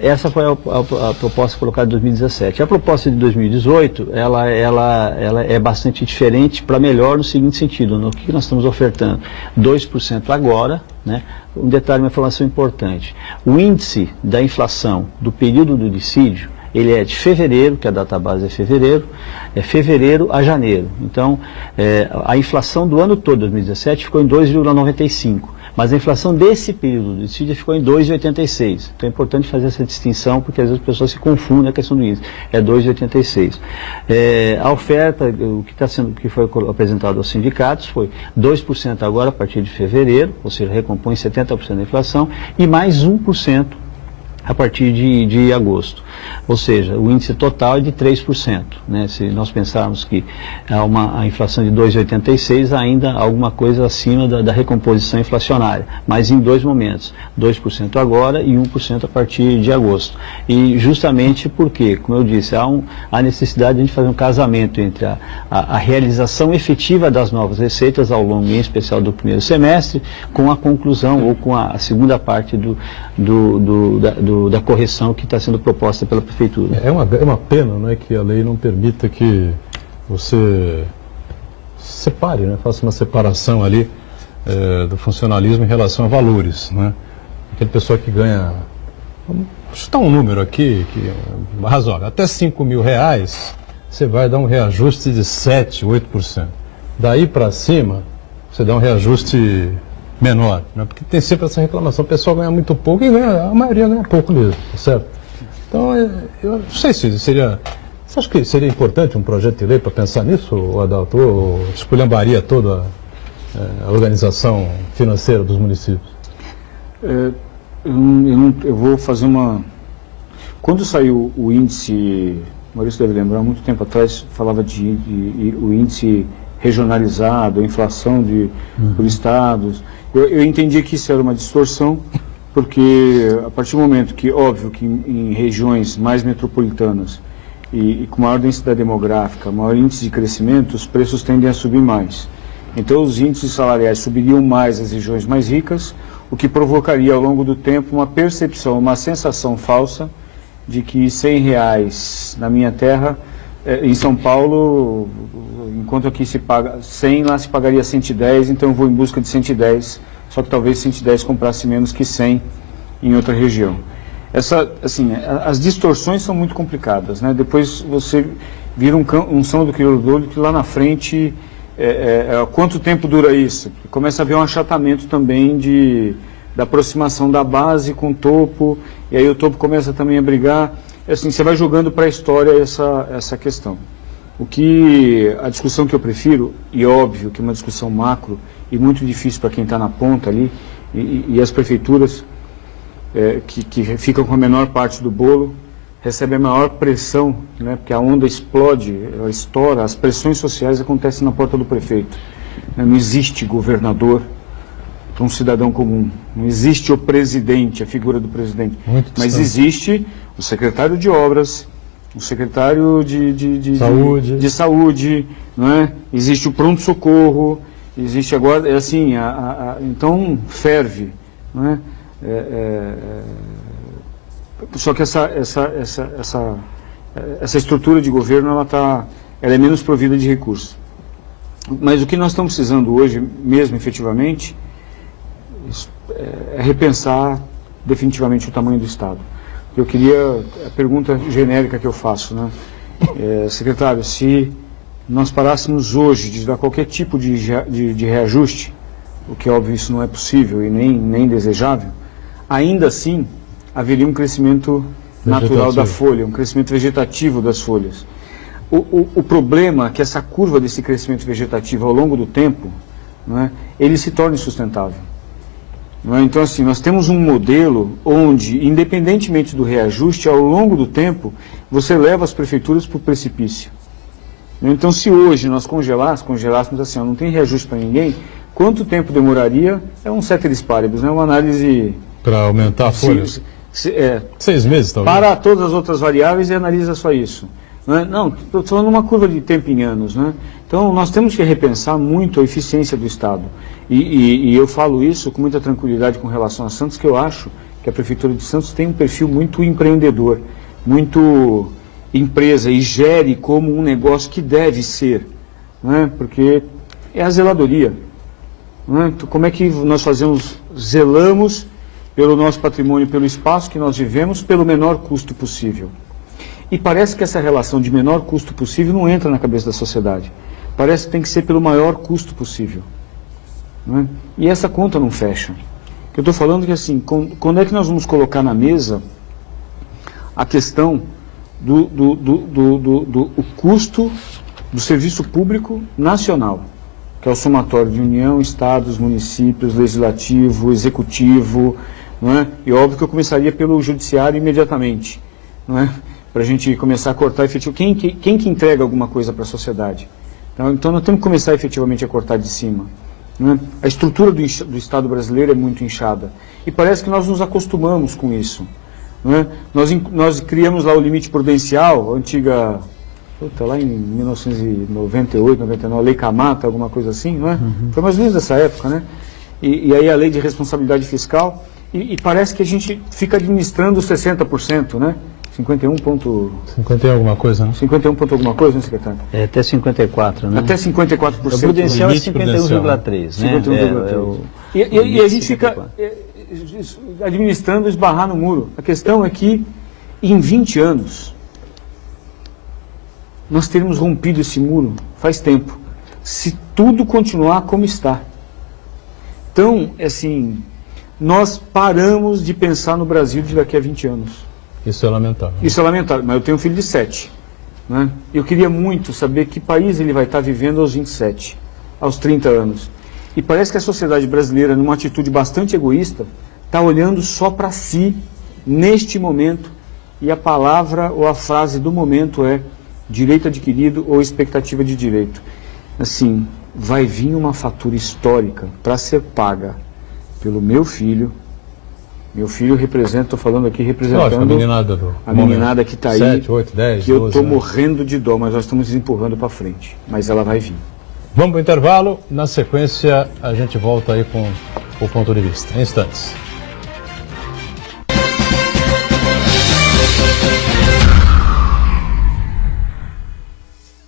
Essa foi a proposta colocada em 2017. A proposta de 2018, ela é bastante diferente para melhor no seguinte sentido, no que nós estamos ofertando? 2% agora, né? Um detalhe, uma informação importante. O índice da inflação do período do dissídio, ele é de fevereiro, que a data base é fevereiro a janeiro. Então, a inflação do ano todo, 2017, ficou em 2,95%. Mas a inflação desse período do dissídio ficou em 2,86%. Então é importante fazer essa distinção, porque às vezes as pessoas se confundem a questão do índice. É 2,86%. A oferta, que foi apresentado aos sindicatos, foi 2% agora a partir de fevereiro, ou seja, recompõe 70% da inflação, e mais 1% a partir de agosto. Ou seja, o índice total é de 3%. Né? Se nós pensarmos que há a inflação de 2,86%, ainda alguma coisa acima da recomposição inflacionária, mas em dois momentos, 2% agora e 1% a partir de agosto. E justamente porque, como eu disse, há necessidade de a gente fazer um casamento entre a realização efetiva das novas receitas ao longo, em especial do primeiro semestre, com a conclusão ou com a segunda parte do da correção que está sendo proposta pela Prefeitura. É uma pena, não é, que a lei não permita que você separe, né, faça uma separação ali do funcionalismo em relação a valores, né? Aquele pessoa que ganha, vamos chutar um número aqui, que é razoável, até R$5.000, você vai dar um reajuste de 7%, 8%. Daí para cima, você dá um reajuste menor, né? Porque tem sempre essa reclamação, o pessoal ganha muito pouco e a maioria ganha pouco mesmo, tá certo? Então, eu não sei se seria... Você acha que seria importante um projeto de lei para pensar nisso, Adalto, ou esculhambaria toda a organização financeira dos municípios? Eu vou fazer uma... Quando saiu o índice, o Maurício deve lembrar, há muito tempo atrás, falava o índice regionalizado, a inflação por estados. Eu entendi que isso era uma distorção, porque a partir do momento que, óbvio, que em regiões mais metropolitanas e com maior densidade demográfica, maior índice de crescimento, os preços tendem a subir mais. Então os índices salariais subiriam mais nas regiões mais ricas, o que provocaria ao longo do tempo uma percepção, uma sensação falsa de que R$100 na minha terra, em São Paulo, enquanto aqui se paga 100, lá se pagaria 110, então eu vou em busca de 110, só que talvez 110 comprasse menos que 100 em outra região. As distorções são muito complicadas, né? Depois você vira um samba do crioulo do olho que lá na frente, quanto tempo dura isso? Começa a haver um achatamento também da aproximação da base com o topo, e aí o topo começa também a brigar. Assim, você vai jogando para a história essa questão. A discussão que eu prefiro, e óbvio que é uma discussão macro e muito difícil para quem está na ponta ali, e as prefeituras que ficam com a menor parte do bolo, recebem a maior pressão, né, porque a onda explode, ela estoura, as pressões sociais acontecem na porta do prefeito. Não existe governador para um cidadão comum, não existe o presidente, a figura do presidente, mas existe o secretário de obras, o secretário de saúde, não é? Existe o pronto-socorro, existe agora, então ferve, não é? Só que essa estrutura de governo ela é menos provida de recursos. Mas o que nós estamos precisando hoje, mesmo efetivamente, é repensar definitivamente o tamanho do Estado. Eu queria, a pergunta genérica que eu faço, né? Secretário, se nós parássemos hoje de dar qualquer tipo de reajuste, o que óbvio isso não é possível e nem desejável, ainda assim haveria um crescimento natural da folha, um crescimento vegetativo das folhas. O problema é que essa curva desse crescimento vegetativo ao longo do tempo, não é, ele se torna insustentável. Não é? Então, assim, nós temos um modelo onde, independentemente do reajuste, ao longo do tempo, você leva as prefeituras para o precipício. Então, se hoje nós congelássemos assim, não tem reajuste para ninguém, quanto tempo demoraria? É um ceteris paribus, né? Uma análise... Para aumentar a folha? 6 meses, talvez. Para todas as outras variáveis e analisa só isso. Não, estou falando uma curva de tempo em anos, né? Então, nós temos que repensar muito a eficiência do Estado. E eu falo isso com muita tranquilidade com relação a Santos, que eu acho que a Prefeitura de Santos tem um perfil muito empreendedor, muito empresa, e gere como um negócio que deve ser, né? Porque é a zeladoria. Né? Então, como é que nós zelamos pelo nosso patrimônio, pelo espaço que nós vivemos, pelo menor custo possível. E parece que essa relação de menor custo possível não entra na cabeça da sociedade. Parece que tem que ser pelo maior custo possível. Né? E essa conta não fecha. Eu estou falando que assim, quando é que nós vamos colocar na mesa a questão do custo do serviço público nacional, que é o somatório de União, Estados, municípios, Legislativo, Executivo, não é? E óbvio que eu começaria pelo Judiciário imediatamente, não é? Para a gente começar a cortar efetivamente. Quem que entrega alguma coisa para a sociedade? Então nós temos que começar efetivamente a cortar de cima. Não é? A estrutura do Estado brasileiro é muito inchada. E parece que nós nos acostumamos com isso. Não é? Nós criamos lá o limite prudencial, a antiga... lá em 1998, 99, Lei Camata, alguma coisa assim, não é? Foi mais ou menos dessa época, né? E aí a Lei de Responsabilidade Fiscal, e parece que a gente fica administrando 60%, né? 51 alguma coisa, né? 51 ponto alguma coisa, né, secretário? É até 54, né? Até 54%. O prudencial é limite prudencial. 51,3, né? 51,3. E a gente fica administrando esbarrar no muro. A questão é que, em 20 anos, nós teremos rompido esse muro faz tempo, se tudo continuar como está. Então, assim, nós paramos de pensar no Brasil de daqui a 20 anos. Isso é lamentável. Isso é lamentável, mas eu tenho um filho de 7. Né? Eu queria muito saber que país ele vai estar vivendo aos 27, aos 30 anos. E parece que a sociedade brasileira, numa atitude bastante egoísta, está olhando só para si, neste momento, e a palavra ou a frase do momento é direito adquirido ou expectativa de direito. Assim, vai vir uma fatura histórica para ser paga pelo meu filho. Meu filho representa, estou falando aqui representando lógico, a meninada que está aí, 7, 8, 10, que eu 12, estou né? morrendo de dó, mas nós estamos empurrando para frente. Mas ela vai vir. Vamos para o intervalo. Na sequência, a gente volta aí com o ponto de vista. Em instantes.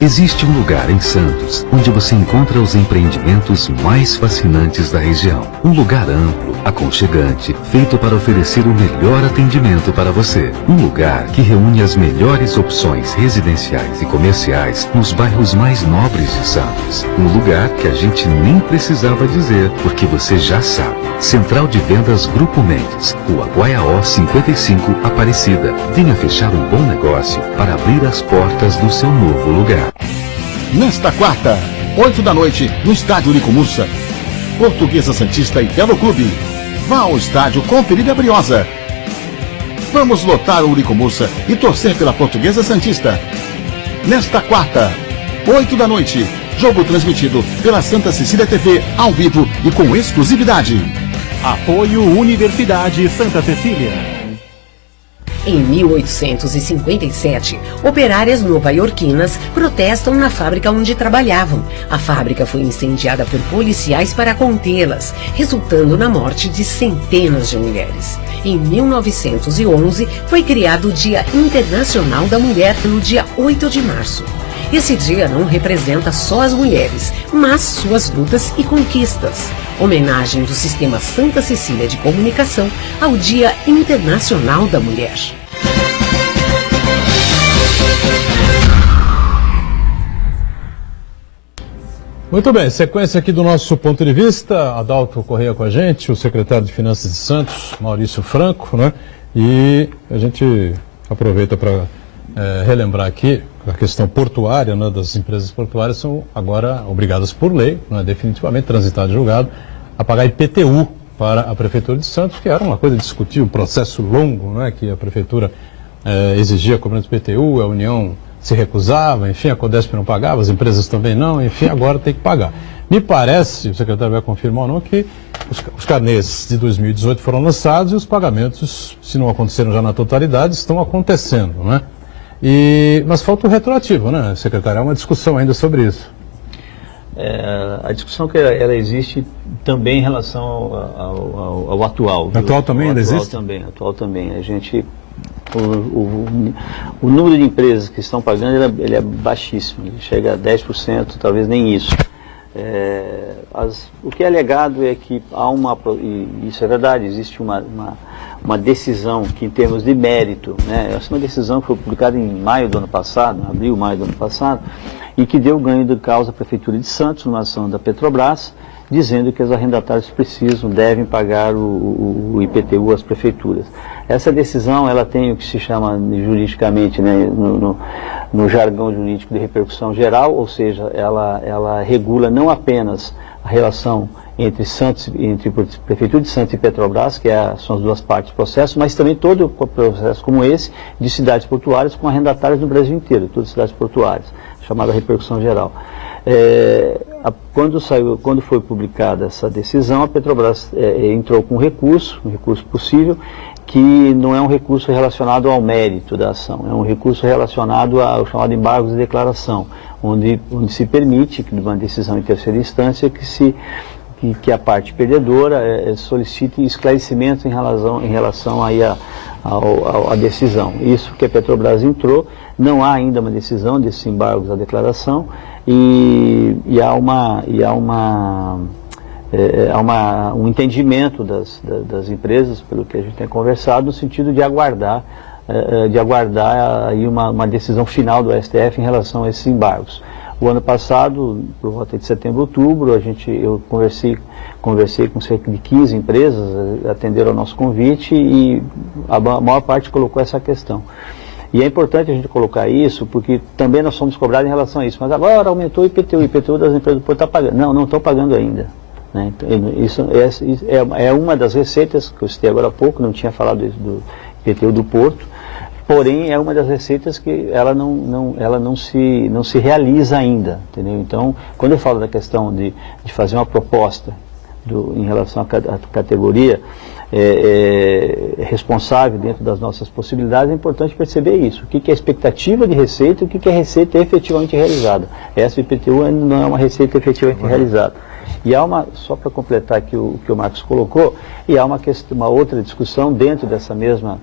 Existe um lugar em Santos onde você encontra os empreendimentos mais fascinantes da região. Um lugar amplo, aconchegante, feito para oferecer o melhor atendimento para você. Um lugar que reúne as melhores opções residenciais e comerciais nos bairros mais nobres de Santos. Um lugar que a gente nem precisava dizer, porque você já sabe. Central de Vendas Grupo Mendes, Rua Guaiaó 55, Aparecida. Venha fechar um bom negócio para abrir as portas do seu novo lugar. Nesta quarta, 8 da noite, no estádio Uricomussa, Portuguesa Santista e Belo Clube. Vá ao estádio conferir a Briosa. Vamos lotar o Uricomussa e torcer pela Portuguesa Santista. Nesta quarta, 8 da noite, jogo transmitido pela Santa Cecília TV, ao vivo e com exclusividade. Apoio Universidade Santa Cecília. Em 1857, operárias nova-iorquinas protestam na fábrica onde trabalhavam. A fábrica foi incendiada por policiais para contê-las, resultando na morte de centenas de mulheres. Em 1911, foi criado o Dia Internacional da Mulher no dia 8 de março. Esse dia não representa só as mulheres, mas suas lutas e conquistas. Homenagem do Sistema Santa Cecília de Comunicação ao Dia Internacional da Mulher. Muito bem, sequência aqui do nosso ponto de vista. Adalto Correia com a gente, o secretário de Finanças de Santos, Maurício Franco, né? E a gente aproveita para relembrar aqui a questão portuária, né, das empresas portuárias são agora obrigadas por lei, né, definitivamente transitado e julgado, a pagar IPTU para a Prefeitura de Santos, que era uma coisa discutível, um processo longo, né, que a Prefeitura exigia cobrança de IPTU, a União se recusava, enfim, a Codesp não pagava, as empresas também não, enfim, agora tem que pagar. Me parece, o secretário vai confirmar ou não, que os carnês de 2018 foram lançados e os pagamentos, se não aconteceram já na totalidade, estão acontecendo, né? Mas falta o retroativo, né, secretário? Há uma discussão ainda sobre isso. A discussão que ela existe também em relação ao atual. O atual também ainda existe? Atual também. A gente, o número de empresas que estão pagando ele é baixíssimo, ele chega a 10%, talvez nem isso. O que é alegado é que há e isso é verdade, existe uma decisão que, em termos de mérito, né, essa é uma decisão que foi publicada em maio do ano passado, abril, maio do ano passado, e que deu ganho de causa à Prefeitura de Santos, numa ação da Petrobras, dizendo que os arrendatários devem pagar o IPTU às prefeituras. Essa decisão, ela tem o que se chama juridicamente, né, no jargão jurídico de repercussão geral, ou seja, ela regula não apenas a relação entre Prefeitura de Santos e Petrobras, que são as duas partes do processo, mas também todo o processo como esse de cidades portuárias com arrendatários no Brasil inteiro, todas as cidades portuárias, chamada repercussão geral. Quando foi publicada essa decisão, a Petrobras entrou com um recurso possível, que não é um recurso relacionado ao mérito da ação, é um recurso relacionado ao chamado embargos de declaração, onde se permite, numa decisão em terceira instância, que que a parte perdedora solicite esclarecimentos em relação aí à decisão. Isso que a Petrobras entrou, não há ainda uma decisão desses embargos à declaração e há um entendimento das empresas, pelo que a gente tem conversado, no sentido de aguardar aí uma decisão final do STF em relação a esses embargos. O ano passado, por volta de setembro, outubro, eu conversei com cerca de 15 empresas, atenderam ao nosso convite e a maior parte colocou essa questão. E é importante a gente colocar isso, porque também nós somos cobrados em relação a isso. Mas agora aumentou o IPTU das empresas do Porto está pagando. Não estão pagando ainda. Né? Isso é uma das receitas que eu citei agora há pouco, não tinha falado do IPTU do Porto. Porém, é uma das receitas que ela não se realiza ainda, entendeu? Então, quando eu falo da questão de fazer uma proposta em relação à categoria responsável dentro das nossas possibilidades, é importante perceber isso. O que é expectativa de receita e o que é receita efetivamente realizada. Essa IPTU ainda não é uma receita efetivamente realizada. E há só para completar aqui o que o Marcos colocou, e há uma outra discussão dentro dessa mesma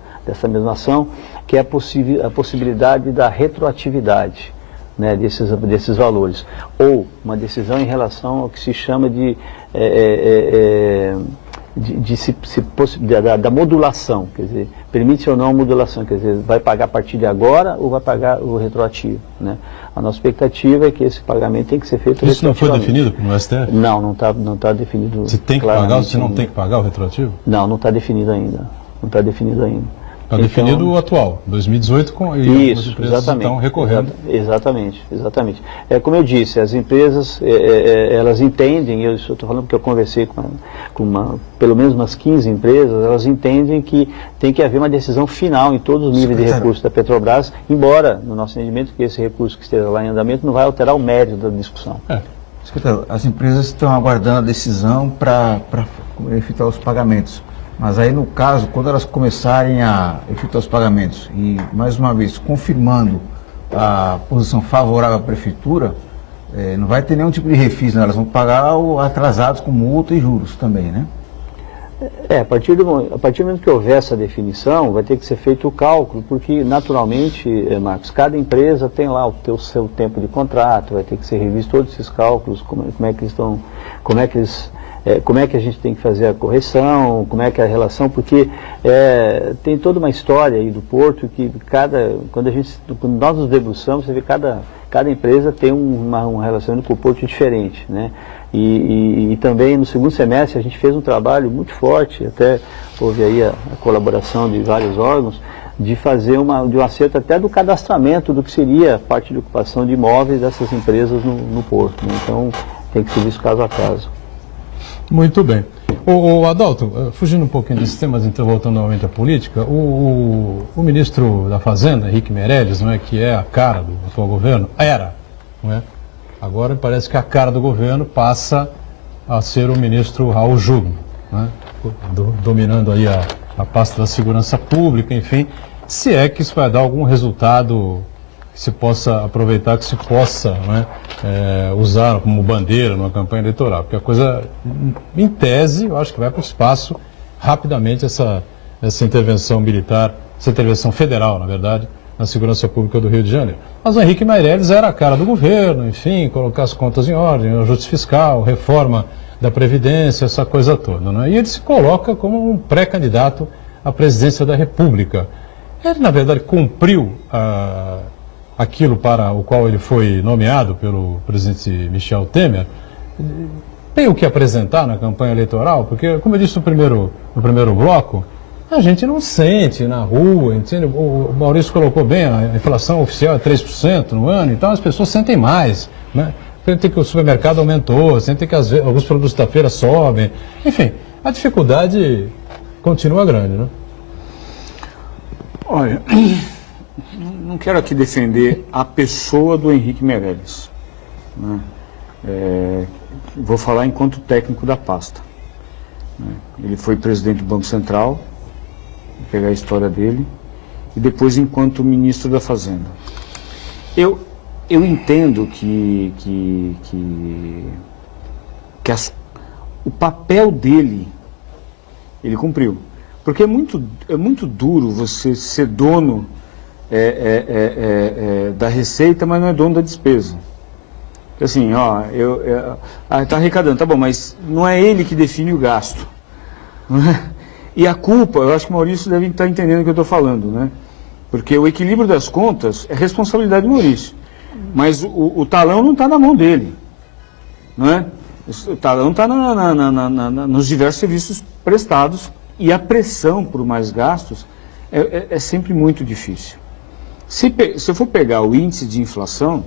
ação, que é a possibilidade da retroatividade, né, desses valores, ou uma decisão em relação ao que se chama da modulação, quer dizer, permite ou não a modulação, quer dizer, vai pagar a partir de agora ou vai pagar o retroativo, né? A nossa expectativa é que esse pagamento tem que ser feito retroativamente. Isso não foi definido no STF? Não está definido. Você tem que pagar ou você não tem que pagar o retroativo? Não está definido ainda. Não está definido ainda. Está definido o atual, 2018, e as empresas estão recorrendo. Exatamente. Como eu disse, as empresas, elas entendem, eu estou falando porque eu conversei com pelo menos umas 15 empresas, elas entendem que tem que haver uma decisão final em todos os níveis de recursos da Petrobras, embora, no nosso entendimento, que esse recurso que esteja lá em andamento não vai alterar o mérito da discussão. Secretário, as empresas estão aguardando a decisão para efetuar os pagamentos. Mas aí, no caso, quando elas começarem a efetuar os pagamentos e, mais uma vez, confirmando a posição favorável à Prefeitura, não vai ter nenhum tipo de refis, né? Elas vão pagar atrasados com multa e juros também, né? A partir do momento que houver essa definição, vai ter que ser feito o cálculo, porque, naturalmente, Marcos, cada empresa tem lá o seu tempo de contrato, vai ter que ser revisto todos esses cálculos, como é que a gente tem que fazer a correção, como é que é a relação, porque tem toda uma história aí do Porto que quando nós nos debruçamos, você vê cada empresa tem um relacionamento com o Porto diferente, né? E também no segundo semestre a gente fez um trabalho muito forte, até houve aí a colaboração de vários órgãos, de fazer de um acerto até do cadastramento do que seria a parte de ocupação de imóveis dessas empresas no Porto, né? Então tem que ser visto caso a caso. Muito bem. O Adalto, fugindo um pouquinho desse tema, então voltando novamente à política, o ministro da Fazenda, Henrique Meirelles, não é, que é a cara do atual governo, não é? Agora parece que a cara do governo passa a ser o ministro Raul Jungmann, né? Dominando aí a pasta da segurança pública, enfim, se é que isso vai dar algum resultado que se possa aproveitar, que se possa, né, usar como bandeira numa campanha eleitoral, porque a coisa, em tese, eu acho que vai para o espaço rapidamente essa intervenção militar, essa intervenção federal, na verdade, na segurança pública do Rio de Janeiro. Mas o Henrique Meirelles era a cara do governo, enfim, colocar as contas em ordem, ajuste fiscal, reforma da Previdência, essa coisa toda, né? E ele se coloca como um pré-candidato à presidência da República. Ele, na verdade, cumpriu aquilo para o qual ele foi nomeado pelo presidente Michel Temer. Tem o que apresentar na campanha eleitoral, porque, como eu disse no primeiro bloco, a gente não sente na rua, entende? O Maurício colocou bem, a inflação oficial é 3% no ano, então as pessoas sentem mais, né? Sentem que o supermercado aumentou, sentem que alguns produtos da feira sobem, enfim, a dificuldade continua grande, né? Olha, não quero aqui defender a pessoa do Henrique Meirelles, né? Vou falar enquanto técnico da pasta, né? Ele foi presidente do Banco Central, vou pegar a história dele, e depois enquanto ministro da Fazenda. Eu entendo que o papel dele, ele cumpriu. Porque é muito duro você ser dono da receita, mas não é dono da despesa. Assim, ó, tá arrecadando, tá bom, mas não é ele que define o gasto. Não é? E a culpa, eu acho que o Maurício deve estar entendendo o que eu estou falando, né? Porque o equilíbrio das contas é responsabilidade do Maurício. Mas o talão não está na mão dele. Não é? O talão está nos diversos serviços prestados e a pressão por mais gastos é sempre muito difícil. Se eu for pegar o índice de inflação,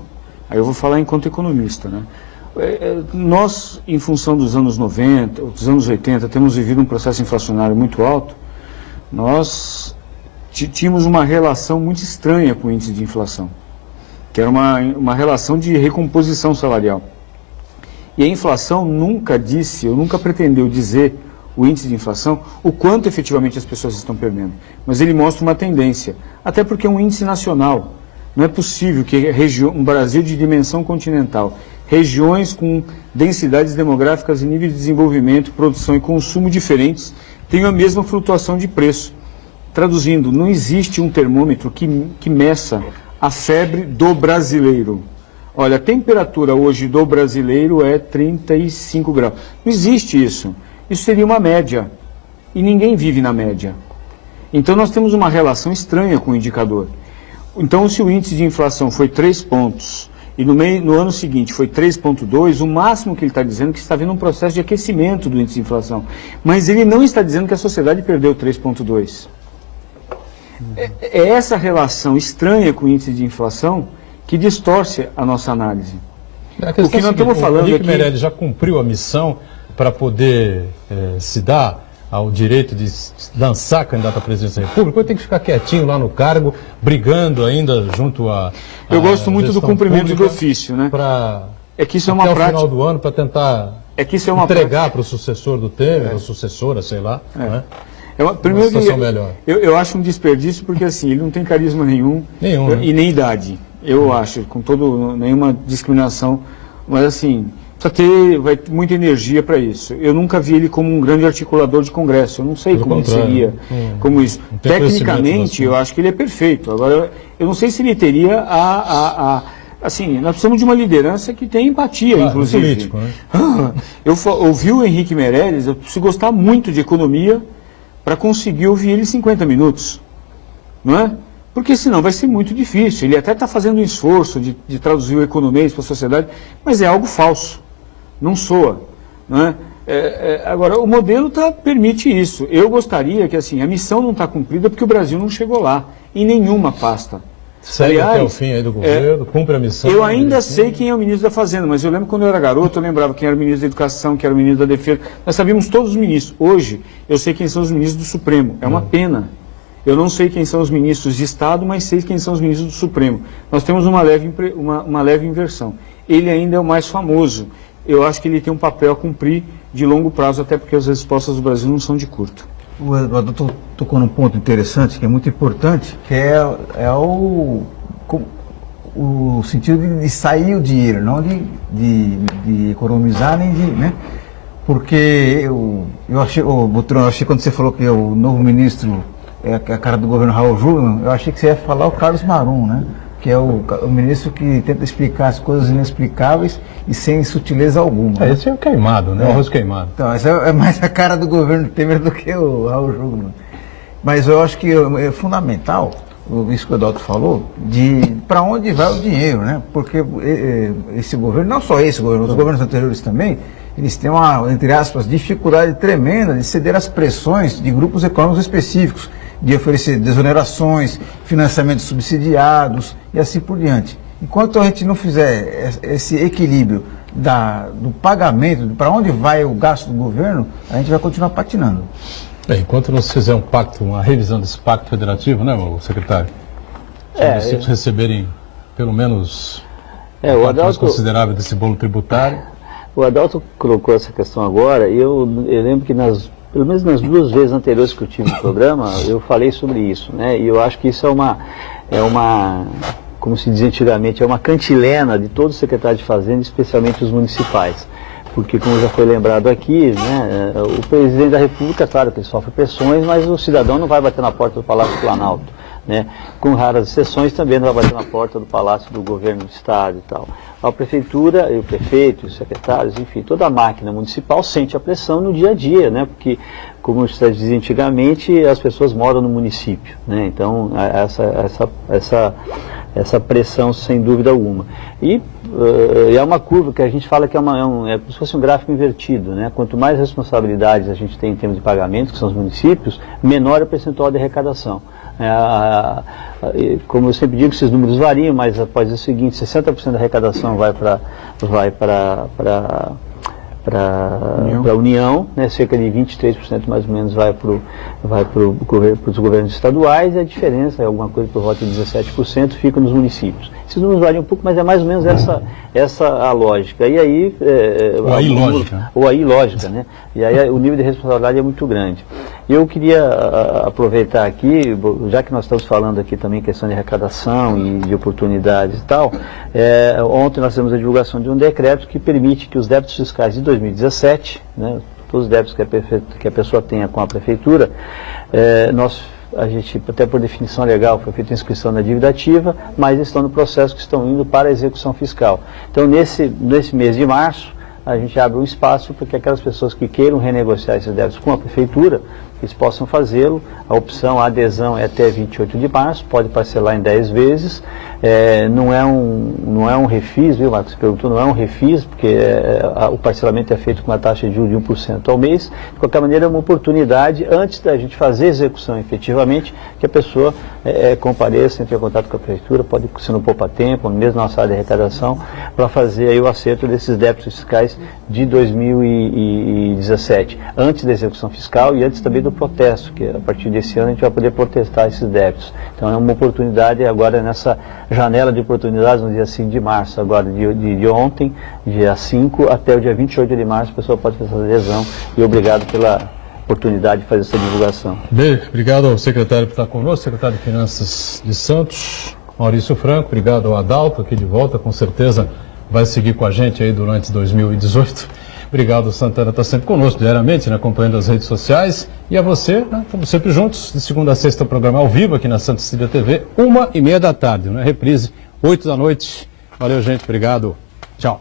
aí eu vou falar enquanto economista, né? Nós, em função dos anos 90, dos anos 80, temos vivido um processo inflacionário muito alto. Nós tínhamos uma relação muito estranha com o índice de inflação, que era uma relação de recomposição salarial. E a inflação nunca disse, ou nunca pretendeu dizer, o índice de inflação, o quanto efetivamente as pessoas estão perdendo. Mas ele mostra uma tendência, até porque é um índice nacional. Não é possível que um Brasil de dimensão continental, regiões com densidades demográficas e níveis de desenvolvimento, produção e consumo diferentes, tenham a mesma flutuação de preço. Traduzindo, não existe um termômetro que meça a febre do brasileiro. Olha, a temperatura hoje do brasileiro é 35 graus. Não existe isso. Isso seria uma média. E ninguém vive na média. Então nós temos uma relação estranha com o indicador. Então, se o índice de inflação foi 3 pontos e no ano seguinte foi 3,2, o máximo que ele está dizendo é que está havendo um processo de aquecimento do índice de inflação. Mas ele não está dizendo que a sociedade perdeu 3,2. É essa relação estranha com o índice de inflação que distorce a nossa análise. O que nós estamos falando aqui... O Henrique Meirelles já cumpriu a missão para poder se dar ao direito de dançar candidato à presidência da República, ou tem que ficar quietinho lá no cargo, brigando ainda junto a... Eu gosto muito do cumprimento do ofício, né? É que isso é uma prática... Até o final do ano, para tentar entregar para o sucessor do Temer, ou sucessora, sei lá, né? Primeiro, eu acho um desperdício, porque assim, ele não tem carisma nenhum e nem idade. Eu acho, com nenhuma discriminação, mas assim, vai ter muita energia para isso. Eu nunca vi ele como um grande articulador de congresso, eu não sei como ele seria, como isso. Tecnicamente, eu acho que ele é perfeito. Agora, eu não sei se ele teria assim, nós precisamos de uma liderança que tenha empatia, inclusive. Político, né? Eu ouvi o Henrique Meirelles, eu preciso gostar muito de economia para conseguir ouvir ele 50 minutos, não é? Porque senão vai ser muito difícil. Ele até está fazendo um esforço de traduzir o economês para a sociedade, mas é algo falso, não soa, não é? Agora, o modelo permite isso. Eu gostaria que, assim, a missão não está cumprida porque o Brasil não chegou lá, em nenhuma pasta. Segue até o fim aí do governo, cumpre a missão. Eu ainda sei quem é o ministro da Fazenda, mas eu lembro quando eu era garoto, eu lembrava quem era o ministro da Educação, quem era o ministro da Defesa. Nós sabíamos todos os ministros. Hoje, eu sei quem são os ministros do Supremo. É uma pena. Eu não sei quem são os ministros de Estado, mas sei quem são os ministros do Supremo. Nós temos uma leve inversão. Ele ainda é o mais famoso. Eu acho que ele tem um papel a cumprir de longo prazo, até porque as respostas do Brasil não são de curto. O Eduardo tocou num ponto interessante, que é muito importante, que é o sentido de sair o dinheiro, não de economizar, nem de... Né? Porque eu achei quando você falou que o novo ministro é a cara do governo Raul Jungmann, eu achei que você ia falar o Carlos Marum, né? Que é o ministro que tenta explicar as coisas inexplicáveis e sem sutileza alguma. Esse é o queimado, né? O arroz queimado. Então, essa é mais a cara do governo Temer do que o Raul Jungmann. Mas eu acho que é fundamental, isso que o Eduardo falou, de para onde vai o dinheiro, né? Porque esse governo, não só esse governo, os governos anteriores também, eles têm uma, entre aspas, dificuldade tremenda de ceder às pressões de grupos econômicos específicos, de oferecer desonerações, financiamentos subsidiados e assim por diante. Enquanto a gente não fizer esse equilíbrio do pagamento, para onde vai o gasto do governo, a gente vai continuar patinando. Enquanto não se fizer uma revisão desse pacto federativo, né, secretário? Os municípios receberem pelo menos um mais considerável desse bolo tributário. O Adalto colocou essa questão agora, e eu lembro que pelo menos nas 2 vezes anteriores que eu tive no programa, eu falei sobre isso, né? E eu acho que isso é uma, como se diz antigamente, é uma cantilena de todos os secretários de Fazenda, especialmente os municipais. porque, como já foi lembrado aqui, né, o presidente da República, claro que ele sofre pressões, mas o cidadão não vai bater na porta do Palácio do Planalto, né? Com raras exceções também não vai bater na porta do Palácio do Governo do Estado e tal. A Prefeitura, e o prefeito, os secretários, enfim, toda a máquina municipal sente a pressão no dia a dia, né? Porque, como se dizia antigamente, as pessoas moram no município, né? Então, essa pressão, sem dúvida alguma. E é uma curva que a gente fala que é como se fosse um gráfico invertido, né? Quanto mais responsabilidades a gente tem em termos de pagamentos, que são os municípios, menor é o percentual de arrecadação. Como eu sempre digo, esses números variam, mas após o seguinte, 60% da arrecadação vai para a União, né, cerca de 23% mais ou menos vai para os governos estaduais, e a diferença é alguma coisa por volta de 17% fica nos municípios. Esses números variam um pouco, mas é mais ou menos essa a lógica. E aí, ou a ilógica, né? E aí o nível de responsabilidade é muito grande. Eu queria aproveitar aqui, já que nós estamos falando aqui também questão de arrecadação e de oportunidades e tal, ontem nós temos a divulgação de um decreto que permite que os débitos fiscais de 2017, né, todos os débitos que a pessoa tenha com a prefeitura, a gente, até por definição legal, foi feita a inscrição na dívida ativa, mas estão no processo que estão indo para a execução fiscal. Então, nesse mês de março, a gente abre um espaço para que aquelas pessoas que queiram renegociar esses débitos com a prefeitura, eles possam fazê-lo. A opção, a adesão é até 28 de março, pode parcelar em 10 vezes. Não é um refis, viu, Marcos? Você perguntou, não é um refis, porque o parcelamento é feito com uma taxa de juros de 1% ao mês. De qualquer maneira, é uma oportunidade, antes da gente fazer a execução efetivamente, que a pessoa compareça, entre em contato com a prefeitura, pode ser no poupa-tempo, mesmo na sala de arrecadação, para fazer aí o acerto desses débitos fiscais de 2017, antes da execução fiscal e antes também do protesto, que a partir desse ano a gente vai poder protestar esses débitos. Então é uma oportunidade agora nessa janela de oportunidades, no dia 5 de março, agora de ontem, dia 5 até o dia 28 de março, a pessoa pode fazer essa adesão, e obrigado pela oportunidade de fazer essa divulgação. Bem, obrigado ao secretário por estar conosco, secretário de Finanças de Santos, Maurício Franco, obrigado ao Adalto, aqui de volta, com certeza vai seguir com a gente aí durante 2018. Obrigado, Santana, está sempre conosco diariamente, né, acompanhando as redes sociais. E a você, né, estamos sempre juntos, de segunda a sexta, programa ao vivo aqui na Santa Cecília TV, 1h30 da tarde, né, reprise, 8 da noite. Valeu, gente, obrigado, tchau.